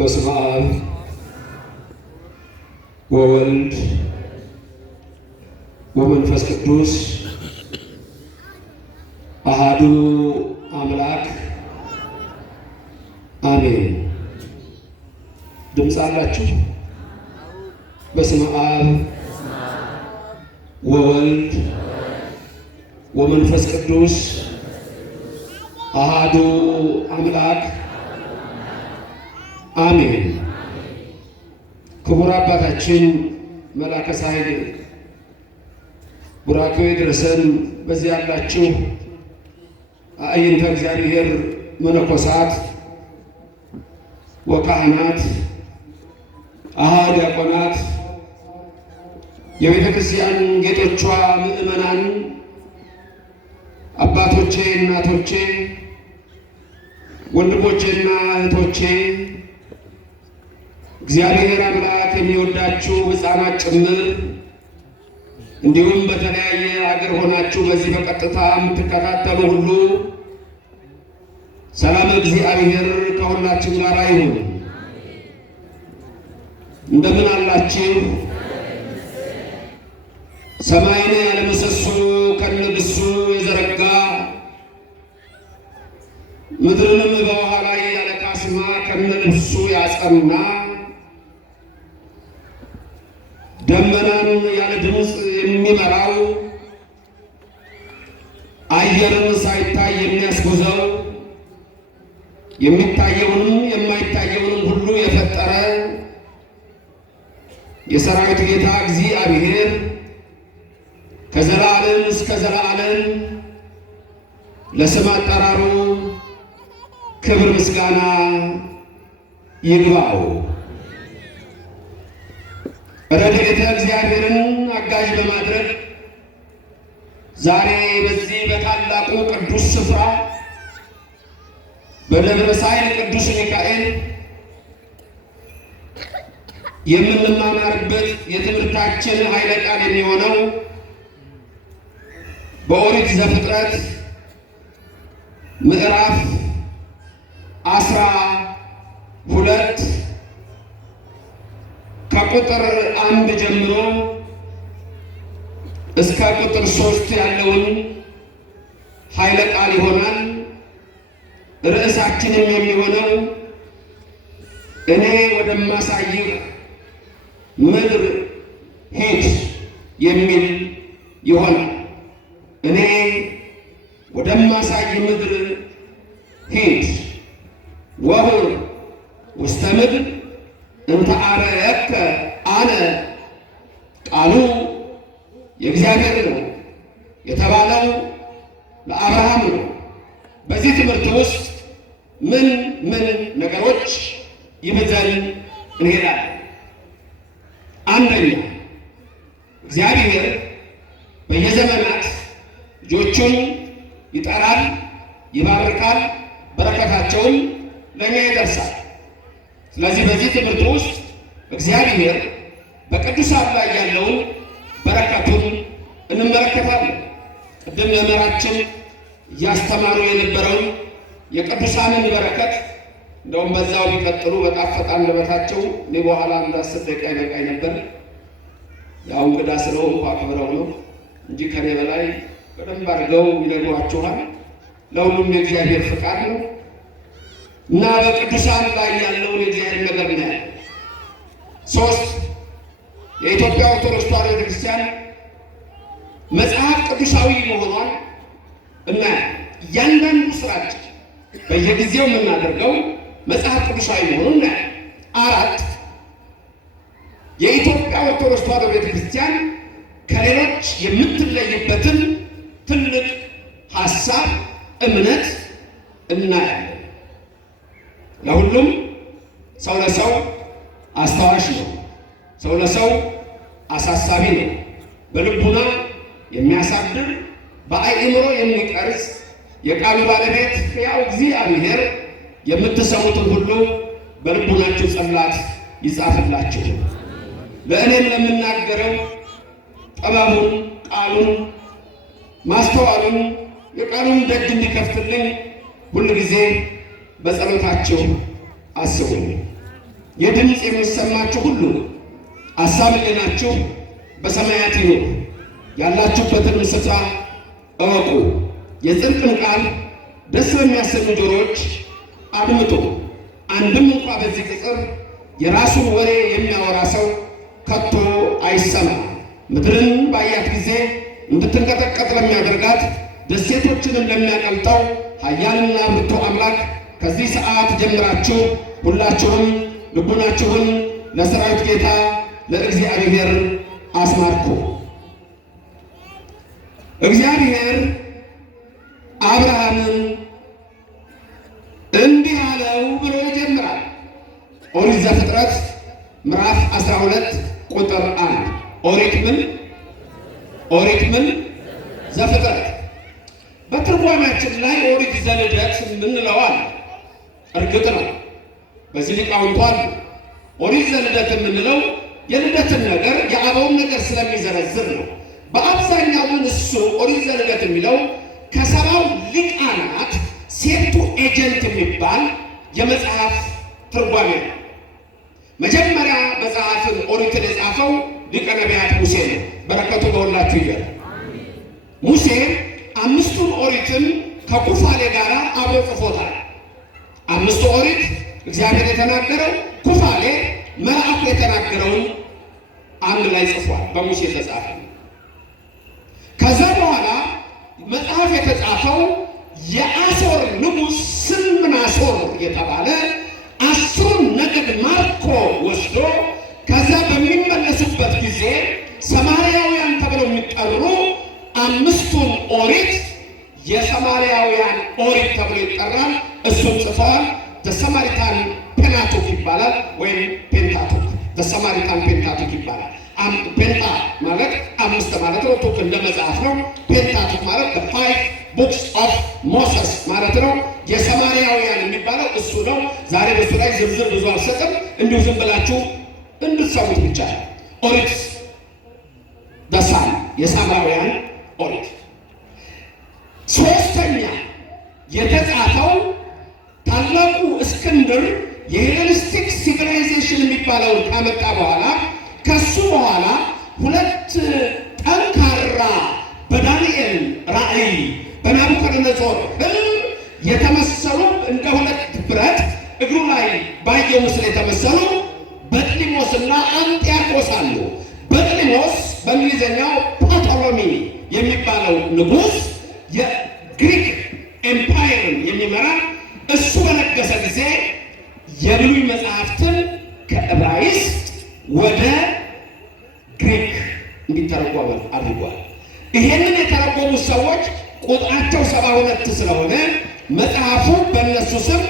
በስመ አብ ወወልድ ወመንፈስ ቅዱስ አሐዱ አምላክ አሜን። ድምፅ አላችሁ? በስመ አብ ወወልድ ወመንፈስ ቅዱስ አሐዱ አምላክ አሜን። ክቡር አባታችን መላከ ሳህል ቡራኬው ይድረሰን። በዚህ ያላችሁ አዕይንተ እግዚአብሔር መነኮሳት ወካህናት፣ አኀው ዲያቆናት፣ የቤተ ክርስቲያን ጌጦቿ ምእመናን፣ አባቶቼ፣ እናቶቼ፣ ወንድሞቼና እህቶቼ፣ እግዚአብሔር አምላክ የሚወዳችሁ ሕፃናት ጭምር እንዲሁም በተለያየ ሀገር ሆናችሁ በዚህ በቀጥታ የምትከታተሉ ሁሉ ሰላም እግዚአብሔር ከሁላችን ጋር ይሁን። እንደምን አላችሁ? ሰማይን ያለ ምሰሶ ከነግሱ የዘረጋ ምድርንም በውሃ ላይ ያለ ካስማ ከነልብሱ ያጸና ደመናን ያለ ድምፅ የሚመራው አየርን ሳይታይ የሚያስጉዘው የሚታየውንም የማይታየውንም ሁሉ የፈጠረ የሰራዊት ጌታ እግዚአብሔር ከዘላለም እስከ ዘላለም ለስም አጠራሩ ክብር ምስጋና ይግባው። ረድኤተ እግዚአብሔርን አጋዥ በማድረግ ዛሬ በዚህ በታላቁ ቅዱስ ስፍራ በደብረ ሳይል ቅዱስ ሚካኤል የምንማማርበት የትምህርታችን ኃይለ ቃል የሚሆነው በኦሪት ዘፍጥረት ምዕራፍ 12 ከቁጥር 1 ጀምሮ እስከ ቁጥር 3 ያለውን ኃይለ ቃል ይሆናል። ርዕሳችንም የሚሆነው እኔ ወደማሳይህ ምድር ሂድ የሚል ይሆናል። እኔ ወደማሳይህ ምድር ሂድ ወሁር ውስተ ምድር እንተ አርአየከ አነ። ቃሉ የእግዚአብሔር ነው፣ የተባለው ለአብርሃም ነው። በዚህ ትምህርት ውስጥ ምን ምን ነገሮች ይዘን እንሄዳለን? አንደኛ፣ እግዚአብሔር በየዘመናት ልጆቹን ይጠራል፣ ይባርካል፣ በረከታቸውን ለእኛ ይደርሳል። ስለዚህ በዚህ ትምህርት ውስጥ እግዚአብሔር በቅዱሳን ላይ ያለውን በረከቱን እንመለከታለን። ቅድም መምህራችን እያስተማሩ የነበረውን የቅዱሳንን በረከት እንደውም በዛው ቢቀጥሉ በጣፈጠ አንደበታቸው እኔ በኋላ አንድ 10 ደቂቃ ይበቃኝ ነበር። ያው እንግዳ ስለሆንኩ አክብረው ነው እንጂ ከኔ በላይ በደንብ አድርገው ይነግሯችኋል። ለሁሉም የእግዚአብሔር ፍቃድ ነው እና በቅዱሳን ላይ ያለውን የእግዚአብሔር ነገር ነው። 3 የኢትዮጵያ ኦርቶዶክስ ተዋሕዶ ቤተክርስቲያን መጽሐፍ ቅዱሳዊ መሆኗን እና እያንዳንዱ ስራችን በየጊዜው የምናደርገው መጽሐፍ ቅዱሳዊ መሆኑን እና 4 የኢትዮጵያ ኦርቶዶክስ ተዋሕዶ ቤተክርስቲያን ከሌሎች የምትለይበትን ትልቅ ሐሳብ እምነት እናያለን። ለሁሉም ሰው ለሰው አስታዋሽ ነው። ሰው ለሰው አሳሳቢ ነው። በልቡና የሚያሳድር በአእምሮ የሚቀርጽ የቃሉ ባለቤት ሕያው እግዚአብሔር የምትሰሙትን ሁሉ በልቡናችሁ ጽላት ይጻፍላችሁ። ለእኔም ለምናገረው ጥበቡን፣ ቃሉን፣ ማስተዋሉን የቃሉን ደጅ እንዲከፍትልኝ ሁል ጊዜ በጸሎታችሁ አስቡኝ። የድምፅ የሚሰማችሁ ሁሉ አሳብ ሕሊናችሁ በሰማያት ይኑር፣ ያላችሁበትን ስፍራ እወቁ። የጽድቅን ቃል ደስ በሚያሰኙ ጆሮዎች አድምጡ። አንድም እንኳ በዚህ ቅጽር የራሱን ወሬ የሚያወራ ሰው ከቶ አይሰማ። ምድርን ባያት ጊዜ እንድትንቀጠቀጥ ለሚያደርጋት ደሴቶችንም ለሚያቀልጠው ኃያልና ብርቱ አምላክ ከዚህ ሰዓት ጀምራችሁ ሁላችሁም ልቡናችሁን ለሠራዊት ጌታ ለእግዚአብሔር አስማርኩ። እግዚአብሔር አብርሃምን እንዲህ አለው ብሎ ይጀምራል። ኦሪት ዘፍጥረት ምዕራፍ 12 ቁጥር 1 ኦሪት ምን ዘፍጥረት። በትርጓሜያችን ላይ ኦሪት ዘልደት የምንለዋል። እርግጥ ነው በዚህ ሊቃውንቱ አሉ። ኦሪት ዘልደት የምንለው የልደትን ነገር የአበውን ነገር ስለሚዘረዝር ነው። በአብዛኛው ግን እሱ ኦሪት ዘልደት የሚለው ከሰባው ሊቃናት ሴቱ ኤጀንት የሚባል የመጽሐፍ ትርጓሜ ነው። መጀመሪያ መጽሐፍን ኦሪትን የጻፈው ሊቀ ነቢያት ሙሴ ነው። በረከቱ በሁላችሁ ይደር። ሙሴ አምስቱን ኦሪትን ከኩፋሌ ጋር አብሮ ጽፎታል። አምስቱ ኦሪት እግዚአብሔር የተናገረው፣ ኩፋሌ መልአኩ የተናገረውን አንድ ላይ ጽፏል። በሙሴ ተጻፈ። ከዛ በኋላ መጽሐፍ የተጻፈው የአሦር ንጉሥ ስልምናሶር የተባለ 10 ነገድ ማርኮ ወስዶ ከዛ በሚመለሱበት ጊዜ ሰማርያውያን ተብለው የሚጠሩ 5ቱን ኦሪት የሰማርያውያን ኦሪት ተብሎ ይጠራል። እሱን ጽፈዋል። ዘሰማሪታን ፔናቱክ ይባላል፣ ወይም ፔንታቱክ። ዘሰማሪታን ፔንታቱክ ይባላል። ፔንታ ማለት 5 ማለት ነው። ቱክ እንደ መጽሐፍ ነው። ፔንታቱክ ማለት the 5 books of Moses ማለት ነው። የሰማርያውያን የሚባለው እሱ ነው። ዛሬ በሱ ላይ ዝርዝር ብዙ አልሰጥም፣ እንዲሁ ዝም ብላችሁ እንድትሰሙት ብቻ። ኦሪት ደሳም የሳምራውያን ኦሪት። ሶስተኛ የተጻፈው ታላቁ እስክንድር የሄሌኒስቲክ ሲቪላይዜሽን የሚባለውን ካመጣ በኋላ ከሱ በኋላ 2 ጠንካራ በዳንኤል ራእይ በናቡከደነጾር ህልም የተመሰሉ እንደ 2 ብረት እግሩ ላይ ባየው ምስል የተመሰሉ በጥሊሞስና አንጢያኮስ አሉ። በጥሊሞስ በእንግሊዝኛው ፓቶሎሚ የሚባለው ንጉሥ የግሪክ ኤምፓየርን የሚመራ እሱ በነገሰ ጊዜ የብሉይ መጽሐፍትን ከዕብራይስጥ ወደ ግሪክ እንዲተረጎም አድርጓል። ይሄንን የተረጎሙ ሰዎች ቁጥራቸው 72 ስለሆነ መጽሐፉ በእነሱ ስም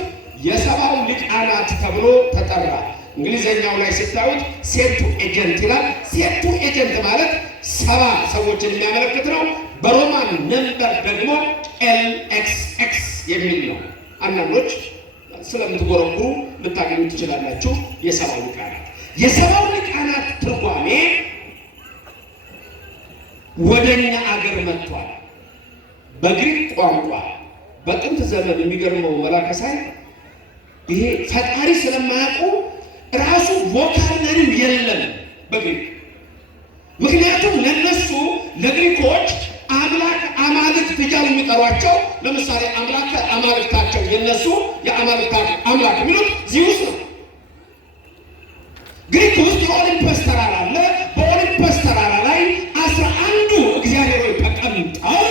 የሰባው ሊቃናት ተብሎ ተጠራ። እንግሊዘኛው ላይ ስታዩት ሴቱ ኤጀንት ይላል። ሴቱ ኤጀንት ማለት 7 ሰዎችን የሚያመለክት ነው። በሮማን ነምበር ደግሞ LXX የሚል ነው። አንዳንዶች ስለምትጎረጉሩ ልታገኙ ትችላላችሁ። የሰባው ሊቃናት የሰባው ሊቃናት ትርጓሜ ወደኛ አገር መጥቷል። በግሪክ ቋንቋ በጥንት ዘመን የሚገርመው መላከሳይ ይሄ ፈጣሪ ስለማያውቁ ራሱ ቮካብለሪው የለም በግሪክ። ምክንያቱም ለነሱ ለግሪኮች አምላክ አማልክት እያሉ የሚጠሯቸው ለምሳሌ አምላክ አማልክታቸው የነሱ የአማልክታቸው አምላክ የሚሉት ዚውስ ነው። ግሪክ ውስጥ የኦሊምፐስ ተራራ አለ። በኦሊምፐስ ተራራ ላይ 11ዱ እግዚአብሔሮች ተቀምጠው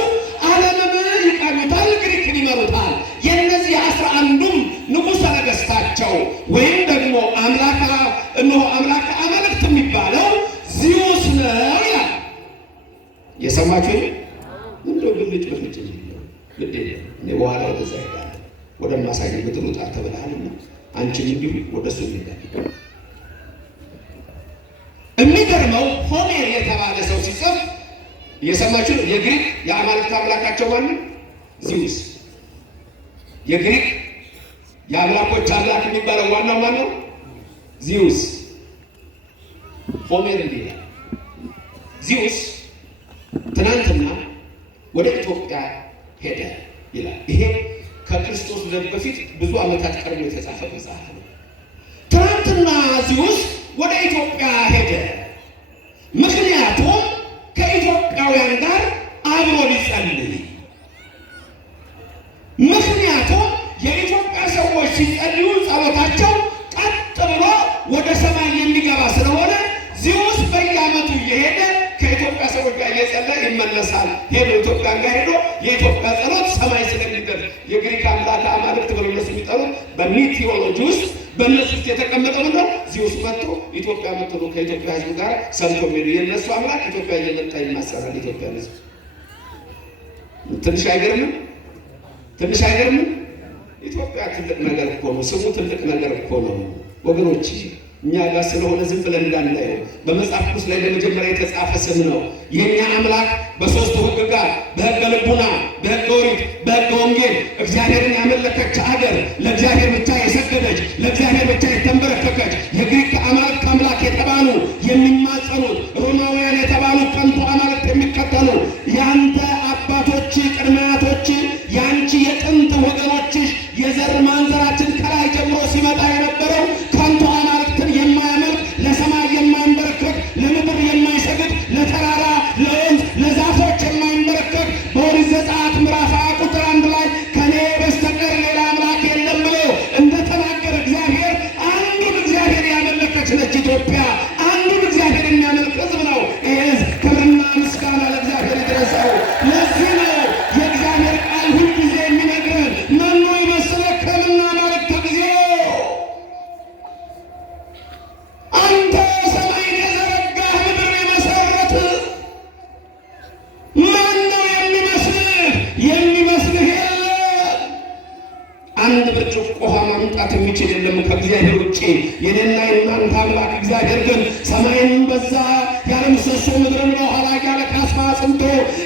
ዓለምን ይቃኙታል፣ ግሪክን ይመሩታል። የእነዚህ 11ዱም ንጉሠ ነገሥታቸው ወይም ደግሞ አምላክ አማልክት የሚባለው ዚውስ ነው ይላል። የሰማችሁ እንደው ብልጭ ግድ የለም። እኔ በኋላ ወደዛ ሄዳለሁ። ወደማሳይ ብትሉት አልተብልሃልና አንቺም እንዲሁ ወደሱ ይሄዳል። የሚገርመው ሆሜር የተባለ ሰው ሲጽፍ የሰማችሁ የግሪክ የአማልክት አምላካቸው ማን ነው? ዚውስ። የግሪክ የአምላኮች አምላክ የሚባለው ዋናው ማን ነው? ዚውስ። ሆሜር እንዲህ ይላል። ዚውስ ትናንትና ወደ ኢትዮጵያ ሄደ ይላል። ይሄ ከክርስቶስ ልደት በፊት ብዙ ዓመታት ቀድሞ የተጻፈ መጽሐፍ ነው። ትናንትና ወደ ኢትዮጵያ ሄደ። ምክንያቱም ከኢትዮጵያውያን ጋር አብሮ ሊጸልይ። ምክንያቱም የኢትዮጵያ ሰዎች ሲጸልዩ ጸሎታቸው ቀጥ ብሎ ወደ ሰማይ የሚገባ ስለሆነ ዚውስ በየዓመቱ እየሄደ ከኢትዮጵያ ሰዎች ጋር እየጸለየ ይመለሳል። ሄዶ ኢትዮጵያ ጋር ሄዶ የኢትዮጵያ ጸሎት ሰማይ ስለሚደርስ የግሪክ አምላክ አማልክት ብለው እነሱ የሚጠሩት በሚቲዮሎጂ ውስጥ በእነሱ ውስጥ የተቀመጠው ነው። ዚውስ መጥቶ ኢትዮጵያ መጥቶ ነው ከኢትዮጵያ ሕዝብ ጋር ሰምቶ ሄዱ። የእነሱ አምላክ ኢትዮጵያ እየመጣ ይማሰራል። ኢትዮጵያ ሕዝብ ትንሽ አይገርምም? ትንሽ አይገርምም? ኢትዮጵያ ትልቅ ነገር እኮ ነው። ስሙ ትልቅ ነገር እኮ ነው ወገኖች። እኛ ጋር ስለሆነ ዝም ብለን እንዳናየው በመጽሐፍ ቅዱስ ላይ ለመጀመሪያ የተጻፈ ስም ነው። የእኛ አምላክ በሦስቱ ሕግጋት በሕገ ልቡና፣ በሕገ ኦሪት፣ በሕገ ወንጌል እግዚአብሔርን ያመለከች አገር፣ ለእግዚአብሔር ብቻ የሰገደች፣ ለእግዚአብሔር ብቻ የተንበረከከች፣ የግሪክ አማልክት አምላክ የተባሉ የሚማጸኑት፣ ሮማውያን የተባሉ ከንቱ አማልክት የሚከተሉ ያንተ አባቶች ቅድመ አያቶች ያንቺ የጥንት ወገኖችሽ የዘር ማንዘራችን ከላይ ጀምሮ ሲመጣ የነበረው ከንቱ አማልክትን የማያመልክ ለሰማይ የማይንበረከክ ለምድር የማይሰግድ ለተራራ ለወንዝ ለዛፎች የማይንበረከክ በኦሪት ዘጸአት ምዕራፍ 20 ቁጥር 1 ላይ ከኔ በስተቀር ሌላ አምላክ የለም ብሎ እንደተናገረ እግዚአብሔር አንዱን እግዚአብሔር ያመለከች ነች ኢትዮጵያ። አንዱን እግዚአብሔር የሚያመልክ ሕዝብ ነው ይህ ሕዝብ። ክብርና ምስጋና ለእግዚአብሔር ይድረሰው። ለዚህ ነው የእግዚአብሔር ቃል ሁልጊዜ የሚነግረን መኖ ይመስለከ ምናማልክተ እግዚኦ፣ አንተ ሰማይን የዘረጋህ ምድር የመሰረት ማን ነው የሚመስልህ? የሚመስልህ የለም። አንድ ብርጭቆ ውሃ ማምጣት የሚችል የለም ከእግዚአብሔር ውጭ። የኔና የእናንተ አምላክ እግዚአብሔር ግን ሰማይን በዛ ያለ ምሰሶ ምድርን በኋላ ያለ ካስማ አጽንቶ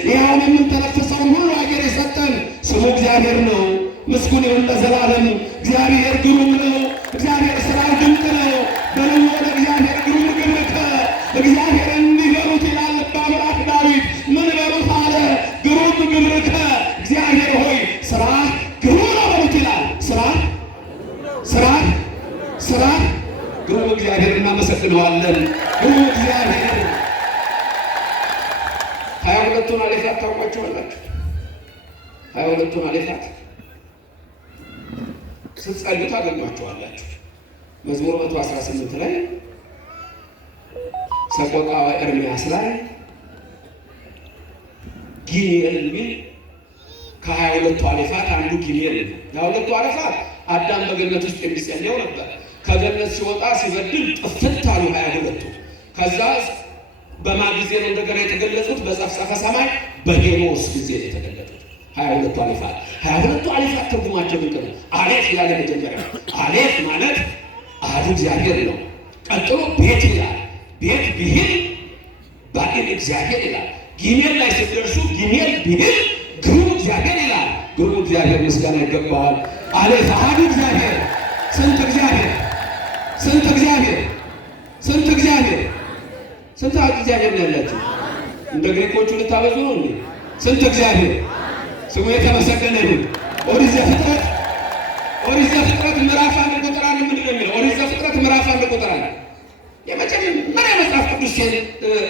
ይኸውን የምንተነፍሰውን ሁሉ አየር የሰጠን ስሙ እግዚአብሔር ነው። ምስጉን ይሁን ለዘላለም። እግዚአብሔር ግሩም ነው። እግዚአብሔር ሥራው ድንቅ ነው። በልዎ ለእግዚአብሔር ግሩም ግብርከ። እግዚአብሔር እንዲህ በሉት ይላል በአምላክ ዳዊት። ምን በሉት አለ? ግሩም ግብርከ። እግዚአብሔር ሆይ ሥራህ ግሩም ነው በሉት ይላል። ሥራህ ግሩም እግዚአብሔር እናመሰግነዋለን። ግሩም እግዚአብሔር 22ቱን አሌፋት ታውቋቸዋላችሁ? 22ቱን አሌፋት ስትጸልዩ ታገኟቸዋላችሁ። መዝሙር 118 ላይ ሰቆቃወ ኤርምያስ ላይ ጊሜል የሚል ከ22ቱ አሌፋት አንዱ ጊሜል ነው። የ22ቱ አሌፋት አዳም በገነት ውስጥ የሚጸልየው ነበር። ከገነት ሲወጣ ሲበድል ጥፍት አሉ 22ቱ። ከዛ በማን ጊዜ ነው እንደገና የተገለጹት? በጸፍጸፈ ሰማይ በሄኖስ ጊዜ ነው የተገለጹት 22ቱ አሌፋት። 22ቱ አሌፋት ትርጉማቸው ምንድን ነው? አሌፍ ያለ መጀመሪያ አሌፍ ማለት አሐዱ እግዚአብሔር ነው። ቀጥሎ ቤት ይላል። ቤት ብሂል ባዕል እግዚአብሔር ይላል። ጊሜል ላይ ስትደርሱ ጊሜል ብሂል ግሩም እግዚአብሔር ይላል። ግሩም እግዚአብሔር ምስጋና ይገባዋል። አሌፍ አሐዱ እግዚአብሔር። ስንት እግዚአብሔር? ስንት እግዚአብሔር? ስንት እግዚአብሔር? ስንት እግዚአብሔር ነው ያላችሁ? እንደ ግሪኮቹ ልታበዙ ነው እንዴ? ስንት እግዚአብሔር? ስሙ የተመሰገነ ይሁን። ኦሪት ዘፍጥረት ምዕራፍ 1 ቁጥር 1 ምንድን ነው የሚለው? ኦሪት ዘፍጥረት ምዕራፍ 1 ቁጥር 1 የመጀመሪያ መጽሐፍ ቅዱስ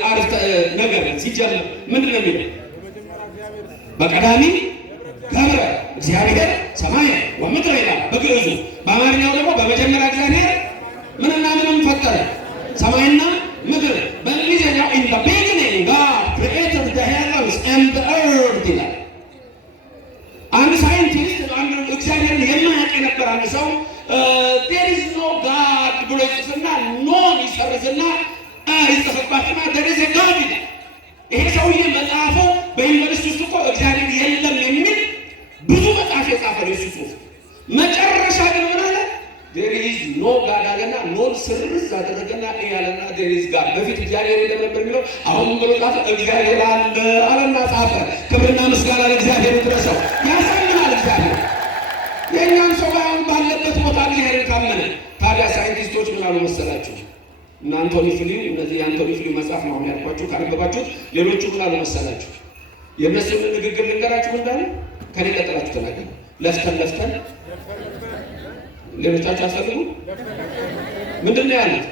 አረፍተ ነገር ሲጀምር ምንድን ነው የሚለው? በቀዳሚ ገብረ እግዚአብሔር ሰማየ ወምድረ ይላል በግዕዙ። በአማርኛው ደግሞ በመጀመሪያ እግዚአብሔር ምንና ምንም ፈጠረ፣ ሰማይና ምድር። በእንግሊዝኛው in the beginning God created the heavens and the earth ይላል። አንድ ሳይንቲስት አንድ እግዚአብሔርን የማያውቅ የነበር አንድ ሰው there is no God ብሎ ይጽፍና ኖን ይሰርዝና ይጽፍባትና there is a God ይላል። ይሄ ሰውዬ መጽሐፉ በዩኒቨርሲቲ ውስጥ እኮ እግዚአብሔር የለም የሚል ብዙ መጽሐፍ የጻፈ ነው እሱ ጽሑፍ። መጨረሻ ግን ምን አለ? there is no God አለና ኖን ስርዝ አደረገና ያለና there is God። በፊት እግዚአብሔር የለም ነበር የሚለው አሁን ብሎ ጻፈ እግዚአብሔር አለ አለና ጻፈ። ክብርና ምስጋና ለእግዚአብሔር ይድረሰው። ያሳምናል እግዚአብሔር። የእኛም ሰው አሁን ባለበት ቦታ እግዚአብሔርን ካመነ ታዲያ ሳይንቲስቶች ምን አሉ መሰላችሁ? እና አንቶኒ ፍሊው እነዚህ የአንቶኒ ፍሊው መጽሐፍ ነው አሁን ያልኳችሁ ካነበባችሁት። ሌሎቹ ምን አሉ መሰላችሁ? የእነሱን ንግግር ልንገራችሁ እንዳለ ከኔ ቀጥላችሁ ተናገሩ። ለፍተን ሌሎቻችሁ አትፈልጉ? ምንድን ነው ያሉት?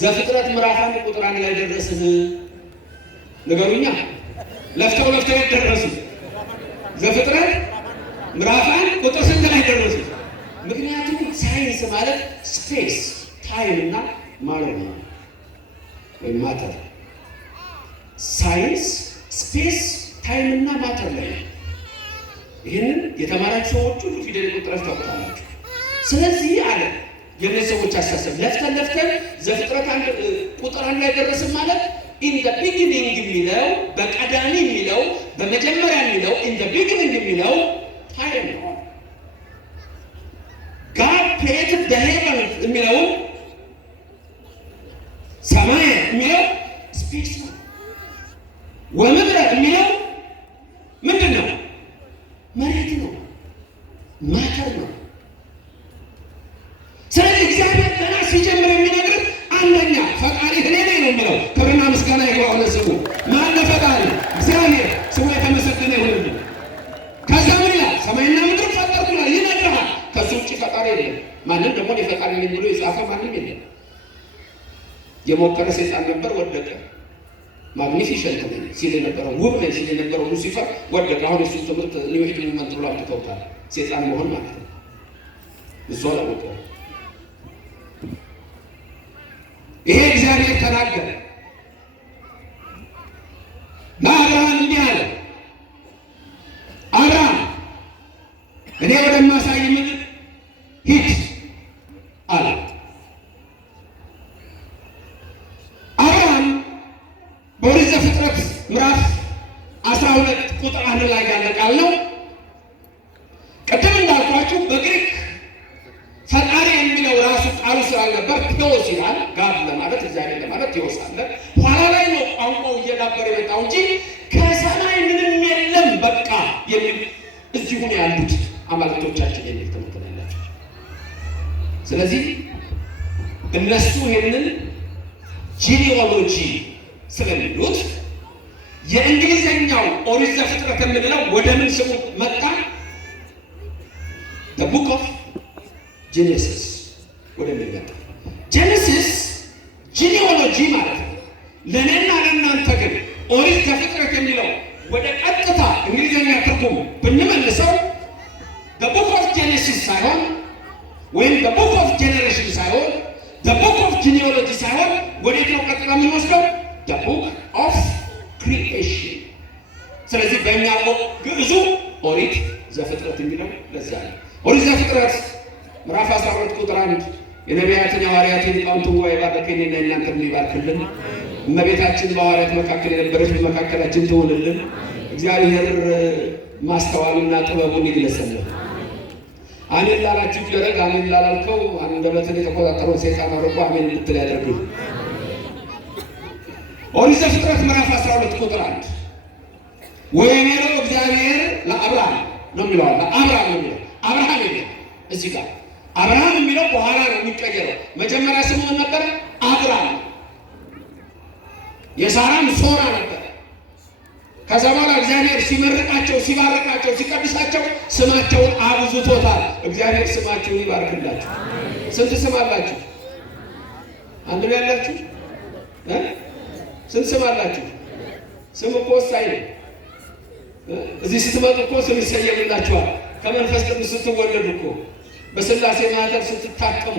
ዘፍጥረት ምዕራፍ 1 ቁጥር 1 ላይ ደረስን። ንገሩኛ። ለፍተው ደረሱ። ዘፍጥረት ምዕራፍ 1 ቁጥር ስንት ላይ ደረሱ? ምክንያቱም ሳይንስ ማለት ስፔስ ታይም እና ማተር ነው ወይ ማተር። ሳይንስ ስፔስ ታይም እና ማተር ላይ ይህንን የተማራችሁ ሰዎች ሁሉ ፊደል ቁጥራችሁ ታውቃላችሁ። ስለዚህ አለ የእነዚህ ሰዎች አሳሰብ ለፍተን ዘፍጥረት 1 ቁጥር 1 ላይ ደረስን ማለት ኢን ዘ ቢጊኒንግ የሚለው በቀዳሚ የሚለው በመጀመሪያ የሚለው ኢን ዘ ቢጊኒንግ የሚለው ታይም ነው። God created the heavens የሚለው ሰማይ የሚለው ስፔስ ነው። ወምድረ የሚለው ምንድን ነው? መሬት ነው፣ ማተር ነው። ስለዚህ እግዚአብሔር ገና ሲጀምር የሚነግርህ አንደኛ ፈጣሪ እኔ ነኝ ነው የሚለው። ክብርና ምስጋና ይግባው ለስሙ። ማን ነው ፈጣሪ? እግዚአብሔር ስሙ የተመሰገነ ይሁን። ከዛ ምን ይላል? ሰማይና ምድር ፈጠርኩ ይላል፣ ይነግርሃል። ከሱ ውጭ ፈጣሪ የለም። ማንም ደግሞ ፈጣሪ ነኝ ብሎ የጻፈ ማንም የለም። የሞከረ ሰይጣን ነበር፣ ወደቀ። ማግኒፊሸንት ነኝ ሲል የነበረው ውብ ነኝ ሲል የነበረው ሉሲፈር ወደቀ። አሁን እሱ ትምህርት ኒው ኤጅ ሙቭመንት ብሎ አምጥተውታል። ሰይጣን መሆን ማለት ነው። እሱ አላወቀው። ይሄ እግዚአብሔር ተናገረ። ለአብርሃም እንዲህ አለ፣ አብርሃም እኔ ወደማሳይ ምድር ሂድ አለ። አብርሃም በኦሪት ዘፍጥረት ምዕራፍ 12 ቁጥር 1 ላይ ያለ ቃል ነው። ቅድም እንዳልኳችሁ በግሪክ ፈጣሪ የሚለው ራሱ ቃሉ ስላልነበር ቴዎስ ይላል። ጋድ ለማለት እግዚአብሔር ለማለት ቴዎስ አለ። ኋላ ላይ ነው ቋንቋው እየዳበረ የመጣው እንጂ ከሰማይ ምንም የለም በቃ የሚል እዚሁ ነው ያሉት አማልክቶቻችን የሚል ትምህርት ነው ያላቸው። ስለዚህ እነሱ ይህንን ጂኒኦሎጂ ስለሚሉት የእንግሊዝኛው ኦሪት ዘፍጥረት የምንለው ወደ ምን ስሙ መጣ? the book of ጄኔሲስ ወደሚመጣ ጄኔሲስ ጂኒኦሎጂ ማለት ነው። ለእኔና ለእናንተ ግን ኦሪት ዘፍጥረት የሚለው ወደ ቀጥታ እንግሊዝኛ ትርጉም ብንመልሰው the book of ጄኔሲስ ሳይሆን ወይም the book of generation ሳይሆን the book of genealogy ሳይሆን ወዴት ነው ቀጥታ የምንወስደው? the book of creation። ስለዚህ በእኛ ግዕዙ ኦሪት ዘፍጥረት የሚለው ለዛ ነው። ኦሪት ዘፍጥረት ምዕራፍ 12 ቁጥር 1 የነቢያትን የሐዋርያትን ሊቃውንትን ጉባኤ ባረከኝና እናንተን ይባርክልን። እመቤታችን በሐዋርያት መካከል የነበረች በመካከላችን ትሆንልን። እግዚአብሔር ማስተዋሉና ጥበቡን ይግለጽልን። አሜን ላላችሁ ይደረግ፣ አሜን ላላልከው አንደበትን የተቆጣጠረው ሰይጣን አርቆ አሜን እንድትል ያደርግህ። ኦሪት ዘፍጥረት ምዕራፍ 12 ቁጥር 1 ወይኔሮ እግዚአብሔር ለአብርሃም ነው የሚለው። አብርሃም ነው የሚለው። አብርሃም ይላል እዚህ ጋር አብርሃም የሚለው በኋላ ነው የሚቀየረው። መጀመሪያ ስሙ ምን ነበር? አብርሃም። የሳራም ሶራ ነበር። ከዛ በኋላ እግዚአብሔር ሲመርቃቸው፣ ሲባርካቸው፣ ሲቀድሳቸው ስማቸውን አብዝቶታል። እግዚአብሔር ስማቸውን ይባርክላችሁ። ስንት ስም አላችሁ? አንድ ነው ያላችሁ? ስንት ስም አላችሁ? ስም እኮ ወሳኝ ነው። እዚህ ስትመጡ እኮ ስም ይሰየምላችኋል። ከመንፈስ ቅዱስ ስትወለዱ እኮ በስላሴ ማህተም ስትታቀሙ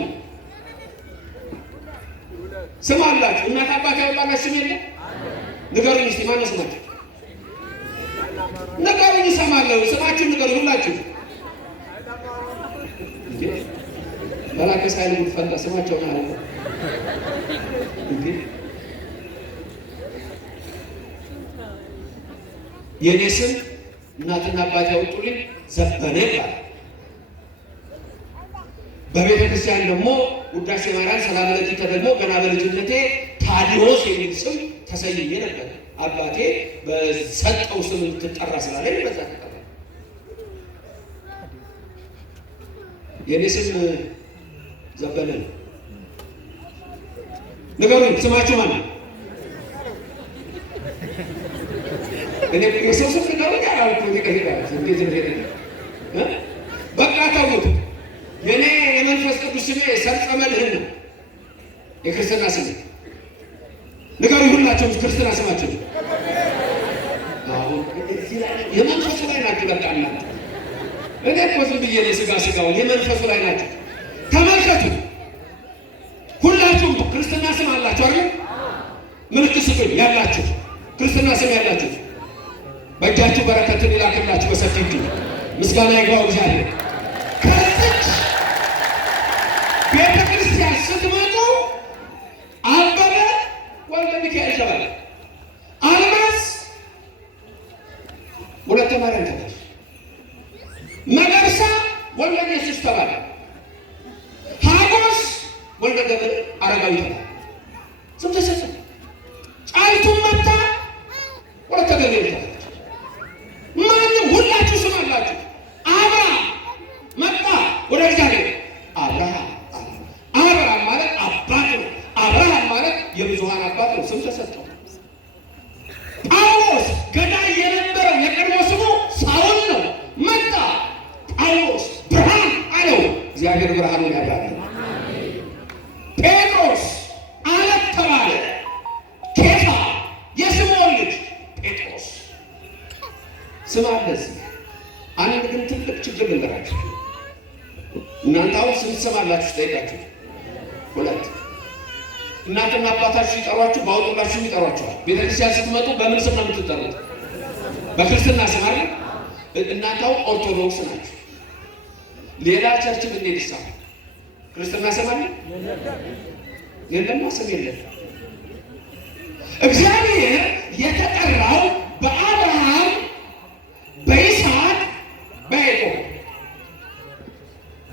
ስም አላችሁ። እናት አባት ያወጣላችሁ ስም የለም? ንገሩኝ እስቲ ማነው ስማችሁ? ንገሩኝ፣ እሰማለሁ። ስማችሁ ንገሩኝ ሁላችሁ። መላከ ሳይል ጉትፈላ ስማቸው ነው ያለው። የኔ ስም እናትና አባት ያወጡልኝ ዘበነ ይባላል። በቤተ ክርስቲያን ደግሞ ውዳሴ ማርያም ሰላም ለኪ ተደግሞ ገና በልጅነቴ ታዲዮስ የሚል ስም ተሰይሜ ነበር። አባቴ በሰጠው ስም እንድትጠራ ስላለኝ በዛ ተጠራ። የኔ ስም ዘበነ ነው። ንገሩኝ ስማችሁ ማን ነው? እኔ የሰው ስም ንገሩኝ አላልኩም። እንዴት ነው? በቃ ተውት። የኔ የመንፈስ ቅዱስ ስሜ ሰርጸ መልህን ነው። የክርስትና ስም ንገሩ ሁላቸው ክርስትና ስማቸው አሁን የመንፈሱ ላይ ናቸው። በቃ እናንተ እኔ እኮ ዝም ብዬ ስጋውን የመንፈሱ ላይ ናቸው። ተመልከቱ ሁላችሁም ክርስትና ስም አላችሁ አይደል? ምልክት ስጡኝ ያላችሁ ክርስትና ስም ያላችሁ በእጃችሁ በረከትን ይላክላችሁ በሰፊው ምስጋና ይግባው እግዚአብሔር። ከዚች ቤተ ክርስቲያን ስትመጡ አበበ ወልደ ሚካኤል ተባለ። አልማዝ ወለተ ማርያም ተባለ። መገርሳ ወልደ ኢየሱስ ተባለ። ሀጎስ ወልደ ገብረ አረጋዊ ተባለ። ስም ተሰጠ። ጫልቱም መጣ ወለተ ገብርኤል ተባለ። ማንም ሁላችሁ ስም አላችሁ። አብርሃም መጣ ወደ እግዚአብሔር። አብርሃም ማለት አባት ነው። አብርሃም ማለት የብዙሃን አባት ነው። ስም ተሰጠው። ጳውሎስ ገዳይ የነበረው የቀድሞ ስሙ ሳውል ነው። መጣ ጳውሎስ ብርሃን አለው። እግዚአብሔር ብርሃኑን ያዳነ። ጴጥሮስ አለት ተባለ። ኬፋ የስምዖን ልጅ ጴጥሮስ ስም አለ እዚህ። አንድ ግን ትልቅ ችግር ልንገራችሁ። እናንተ አሁን ስም ትሰማላችሁ ስጠይቃችሁ ሁለት እናትና አባታችሁ ይጠሯችሁ ባወጡላችሁ ይጠሯችኋል። ቤተክርስቲያን ስትመጡ በምን ስም ነው የምትጠሩት? በክርስትና ስም አይደል? እናንተ አሁን ኦርቶዶክስ ናችሁ። ሌላ ቸርች ብንሄድ ይሳል ክርስትና ስም አለ የለም? ስም የለም። እግዚአብሔር የተጠራው በአብርሃም በይስሐቅ በያዕቆብ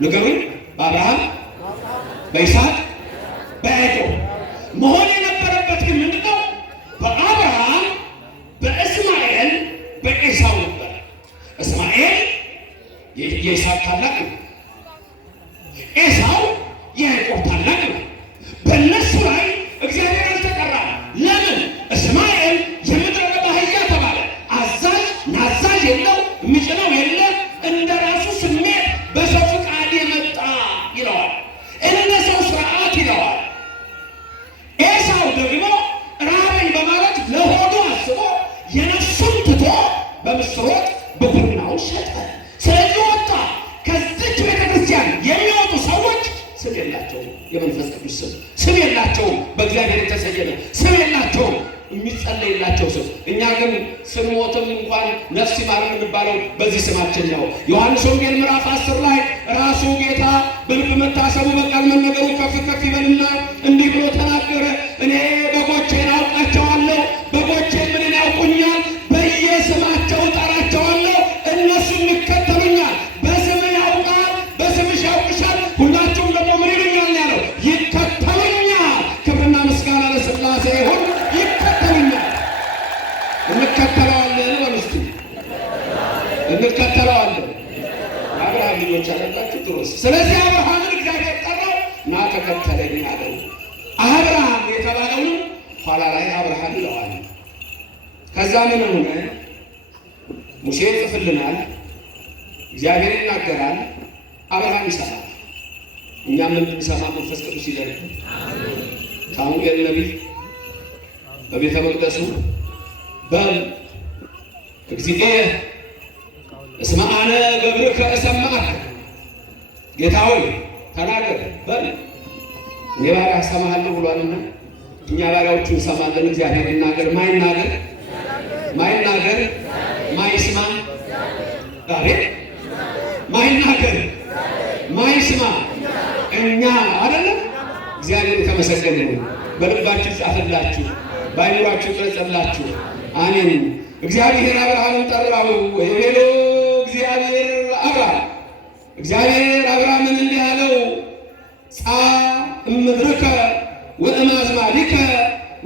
ንገሩኝ። በአብርሃም በይስሐቅ በያዕቆብ መሆን የነበረበት ግን ምንድነው? በአብርሃም በእስማኤል በኤሳው ነበር። እስማኤል የይስሐቅ ታላቅ ነው። ኤሳው የያዕቆብ ታላቅ ነው። በእነሱ ላይ እግዚአብሔር አልተጠራም። ለምን? እስማኤል የምድረ በዳ አህያ ተባለ። አዛዥ ናዛዥ የለው፣ የሚጭነው የለ፣ እንደ ራሱ ስሜት በሰው ፍቃድ የመጣ ይለዋል፣ እንደ ሰው ስርዓት ይለዋል። ኤሳው ደግሞ ራበኝ በማለት ለሆዱ አስቦ የነፍሱን ትቶ በምስር ወጥ ብኩርናውን ሸጠ። ስለዚህ ወጣ። ከዚች ቤተክርስቲያን የሚወጡ ሰዎች ስም የላቸውም። የመንፈስ ቅዱስ ስም የላቸውም። በእግዚአብሔር የተሰየመ ስም የላቸውም። የሚጸለይላቸው ስም። እኛ ግን ስንሞትም እንኳን ነፍስ ይማር የሚባለው በዚህ ስማችን ነው። ዮሐንስ ወንጌል ምዕራፍ 10 ላይ ራሱ ጌታ በልብ መታሰቡ በቃል መነገሩ ከፍ ከፍ ይበልና እንዲህ ብሎ ተናገረ። እኔ በጎቼን አውቃቸዋለሁ፣ በጎቼን ምንን ያውቁኛል፣ በየስማቸው ጠራቸዋለሁ፣ እነሱም ይከተሉኛል። በስም ያውቃል፣ በስምሽ ያውቅሻል፣ ሁላችሁም ደግሞ ምን ይሉኛል ያለው ይከተሉኛል። ክብርና ምስጋና ለሥላሴ ይሁን። እንከተለዋለን በምስቱ እንከተለዋለን። አብርሃም ልጆች አለባችሁ ድሮስ። ስለዚህ አብርሃምን እግዚአብሔር ጠራው፣ ና ተከተለኝ አለው። አብርሃም የተባለውን ኋላ ላይ አብርሃም ይለዋል። ከዛ ምን ሆነ? ሙሴ ይጽፍልናል፣ እግዚአብሔር ይናገራል፣ አብርሃም ይሰማል። እኛም እንድንሰማ መንፈስ ቅዱስ ይደርግ። ሳሙኤል ነቢይ በቤተ መቅደሱ በል እግዚአብሔር እስመ አነ ገብርከ እሰማዕከ፣ ጌታ ሆይ ተናገር በል እኔ ባሪያህ እሰማሃለሁ ብሏልና እኛ ባሪያዎቹ እንሰማለን። እግዚአብሔር ይናገር። ማይናገር ማይስማ ዛሬ ማይናገር ማይስማ እኛ አይደለም። እግዚአብሔር የተመሰገነ ነው። በልባችሁ ጻፈላችሁ፣ በአይምሯችሁ ቀረጸላችሁ። አሜን። እግዚአብሔር አብርሃምን ጠራው። ወይቤሎ እግዚአብሔር አብርሃምን እንዲህ አለው፣ ጻ እምድርከ ወእማዝማዲከ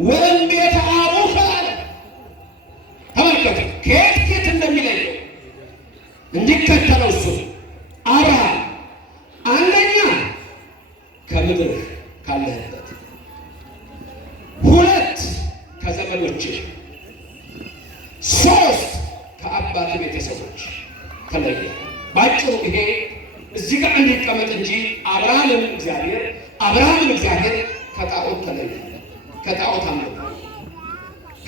ወእምቤተ አቡከ አለ። ተመልከቱ ከየት እንደሚለየው እንዲከተለው እሱ አብርሃም አንደኛ ከምድር ካለህበት፣ ሁለት ከዘመዶች፣ ሶስት ከአባት ቤተሰቦች ተለየ። ባጭሩ ይሄ እዚህ ጋር እንዲቀመጥ እንጂ አብርሃምን እግዚአብሔር ከጣዖት ተለየ፣ ከጣዖት አምልኮ፣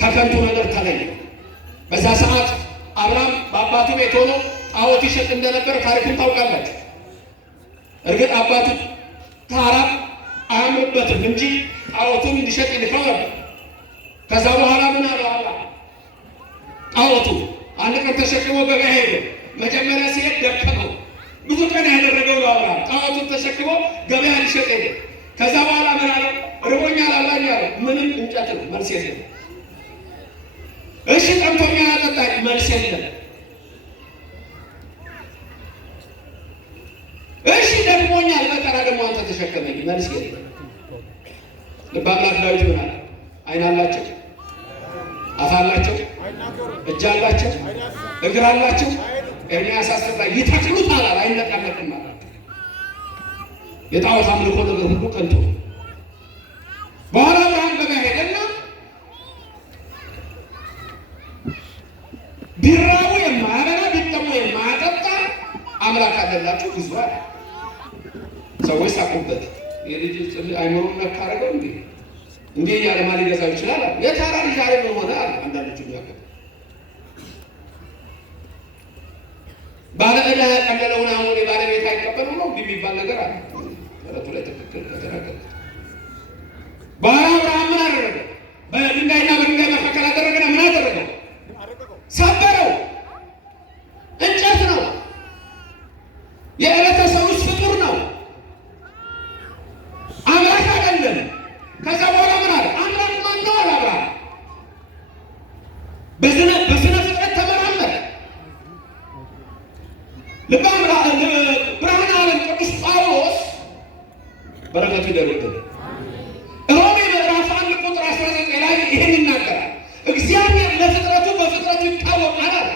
ከከንቱ ነገር ተለየ። በዛ ሰዓት አብርሃም በአባቱ ቤት ሆኖ ጣዖት ይሸጥ እንደነበረ ታሪኩን ታውቃላችሁ። እርግጥ አባቱ ታራም አያምርበትም እንጂ ጣዖቱን እንዲሸጥ ይልከው ነበር። ከዛ በኋላ ምን አለው አብርሃም? ጣዖቱ አንድ ቀን ተሸክሞ ገበያ ሄደ። መጀመሪያ ሲሄድ ደከመው። ብዙ ቀን ያደረገው ነው አብርሃም። ጣዖቱን ተሸክሞ ገበያ ሊሸጥ ሄደ። ከዛ በኋላ ምን አለው? ርቦኛል አላኝ አለው። ምንም እንጨት ነው፣ መልስ የለም። እሺ ጠምቶኛል አጠጣኝ፣ መልስ የለም። እሺ ደክሞኛል መከራ ደግሞ አንተ ተሸከመኝ፣ መልስ የለም። ልበ አምላክ ዳዊት ምን አለ? ዓይን አላቸው፣ አፍ አላቸው፣ እጅ አላቸው፣ እግር አላቸው፣ ኤርምያስ 10 ላይ ይተክሉታል፣ አይነቃነቅም አለ። የጣዖት አምልኮ ነገር ሁሉ ከንቱ። በኋላ አብርሃም ገበያ ሄደና ቢራቡ የማያበላ ቢጠሙ የማያጠጣ አምላክ አለላችሁ ብዙ አለ። ሰዎች ሳቁበት። የልጅ አይምሮን ነካረገው እንዴ እያለ ማን ሊገዛው ይችላል? የታራ ልጅ ዛሬ ምን ሆነ አለ። አንዳንዶቹ የሚያውቁ ባለ ዕዳ ያቀለለውን አሁን የባለቤት አይቀበሉ ነው የሚባል ነገር አለ። ተረቱ ላይ ትክክል ከተናገረ በኋላ አብርሃም ምን አደረገ? በድንጋይና በድንጋይ መካከል አደረገና ምን አደረገ? ሰበረው። እንጨት ነው፣ የዕለተ ሰዎች ፍጡር ነው፣ አምላክ አይደለም። ከዛ በኋላ ምን አለ? አምላክ ማን ነው አለ አብርሃም። በስነ ፍጥረት ተመራመረ። ብርሃነ ዓለም ቅዱስ ጳውሎስ በረከቱ ይደርብን። ሮሜ ምዕራፍ 1 ቁጥር 19 ላይ ይህን ይናገራል። እግዚአብሔር ለፍጥረቱ በፍጥረቱ ይታወቃል አለ።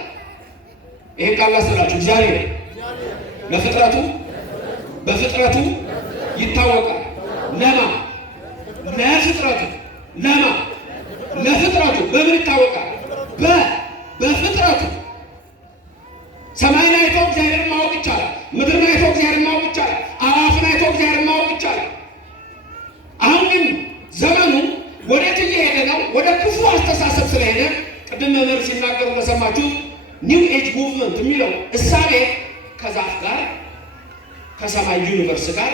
ይሄን ቃል ላስላችሁ። እግዚአብሔር ለፍጥረቱ በፍጥረቱ ይታወቃል። ለማ ለፍጥረቱ ለማ ለፍጥረቱ በምን ይታወቃል? በፍጥረቱ። ሰማይን አይቶ እግዚአብሔርን ማወቅ ይቻላል። ምድርን አይቶ እግዚአብሔርን ማወቅ ይቻላል። አዋፍን አይቶ እግዚአብሔርን ማወቅ ይቻላል። አሁን ግን ዘመኑ ወዴት እየሄደ ነው? ወደ ክፉ አስተሳሰብ ስለሄደ ቅድም መምህር ሲናገሩ እንደሰማችሁ ኒው ኤጅ ሙቭመንት የሚለው እሳቤ ከዛፍ ጋር፣ ከሰማይ ዩኒቨርስ ጋር፣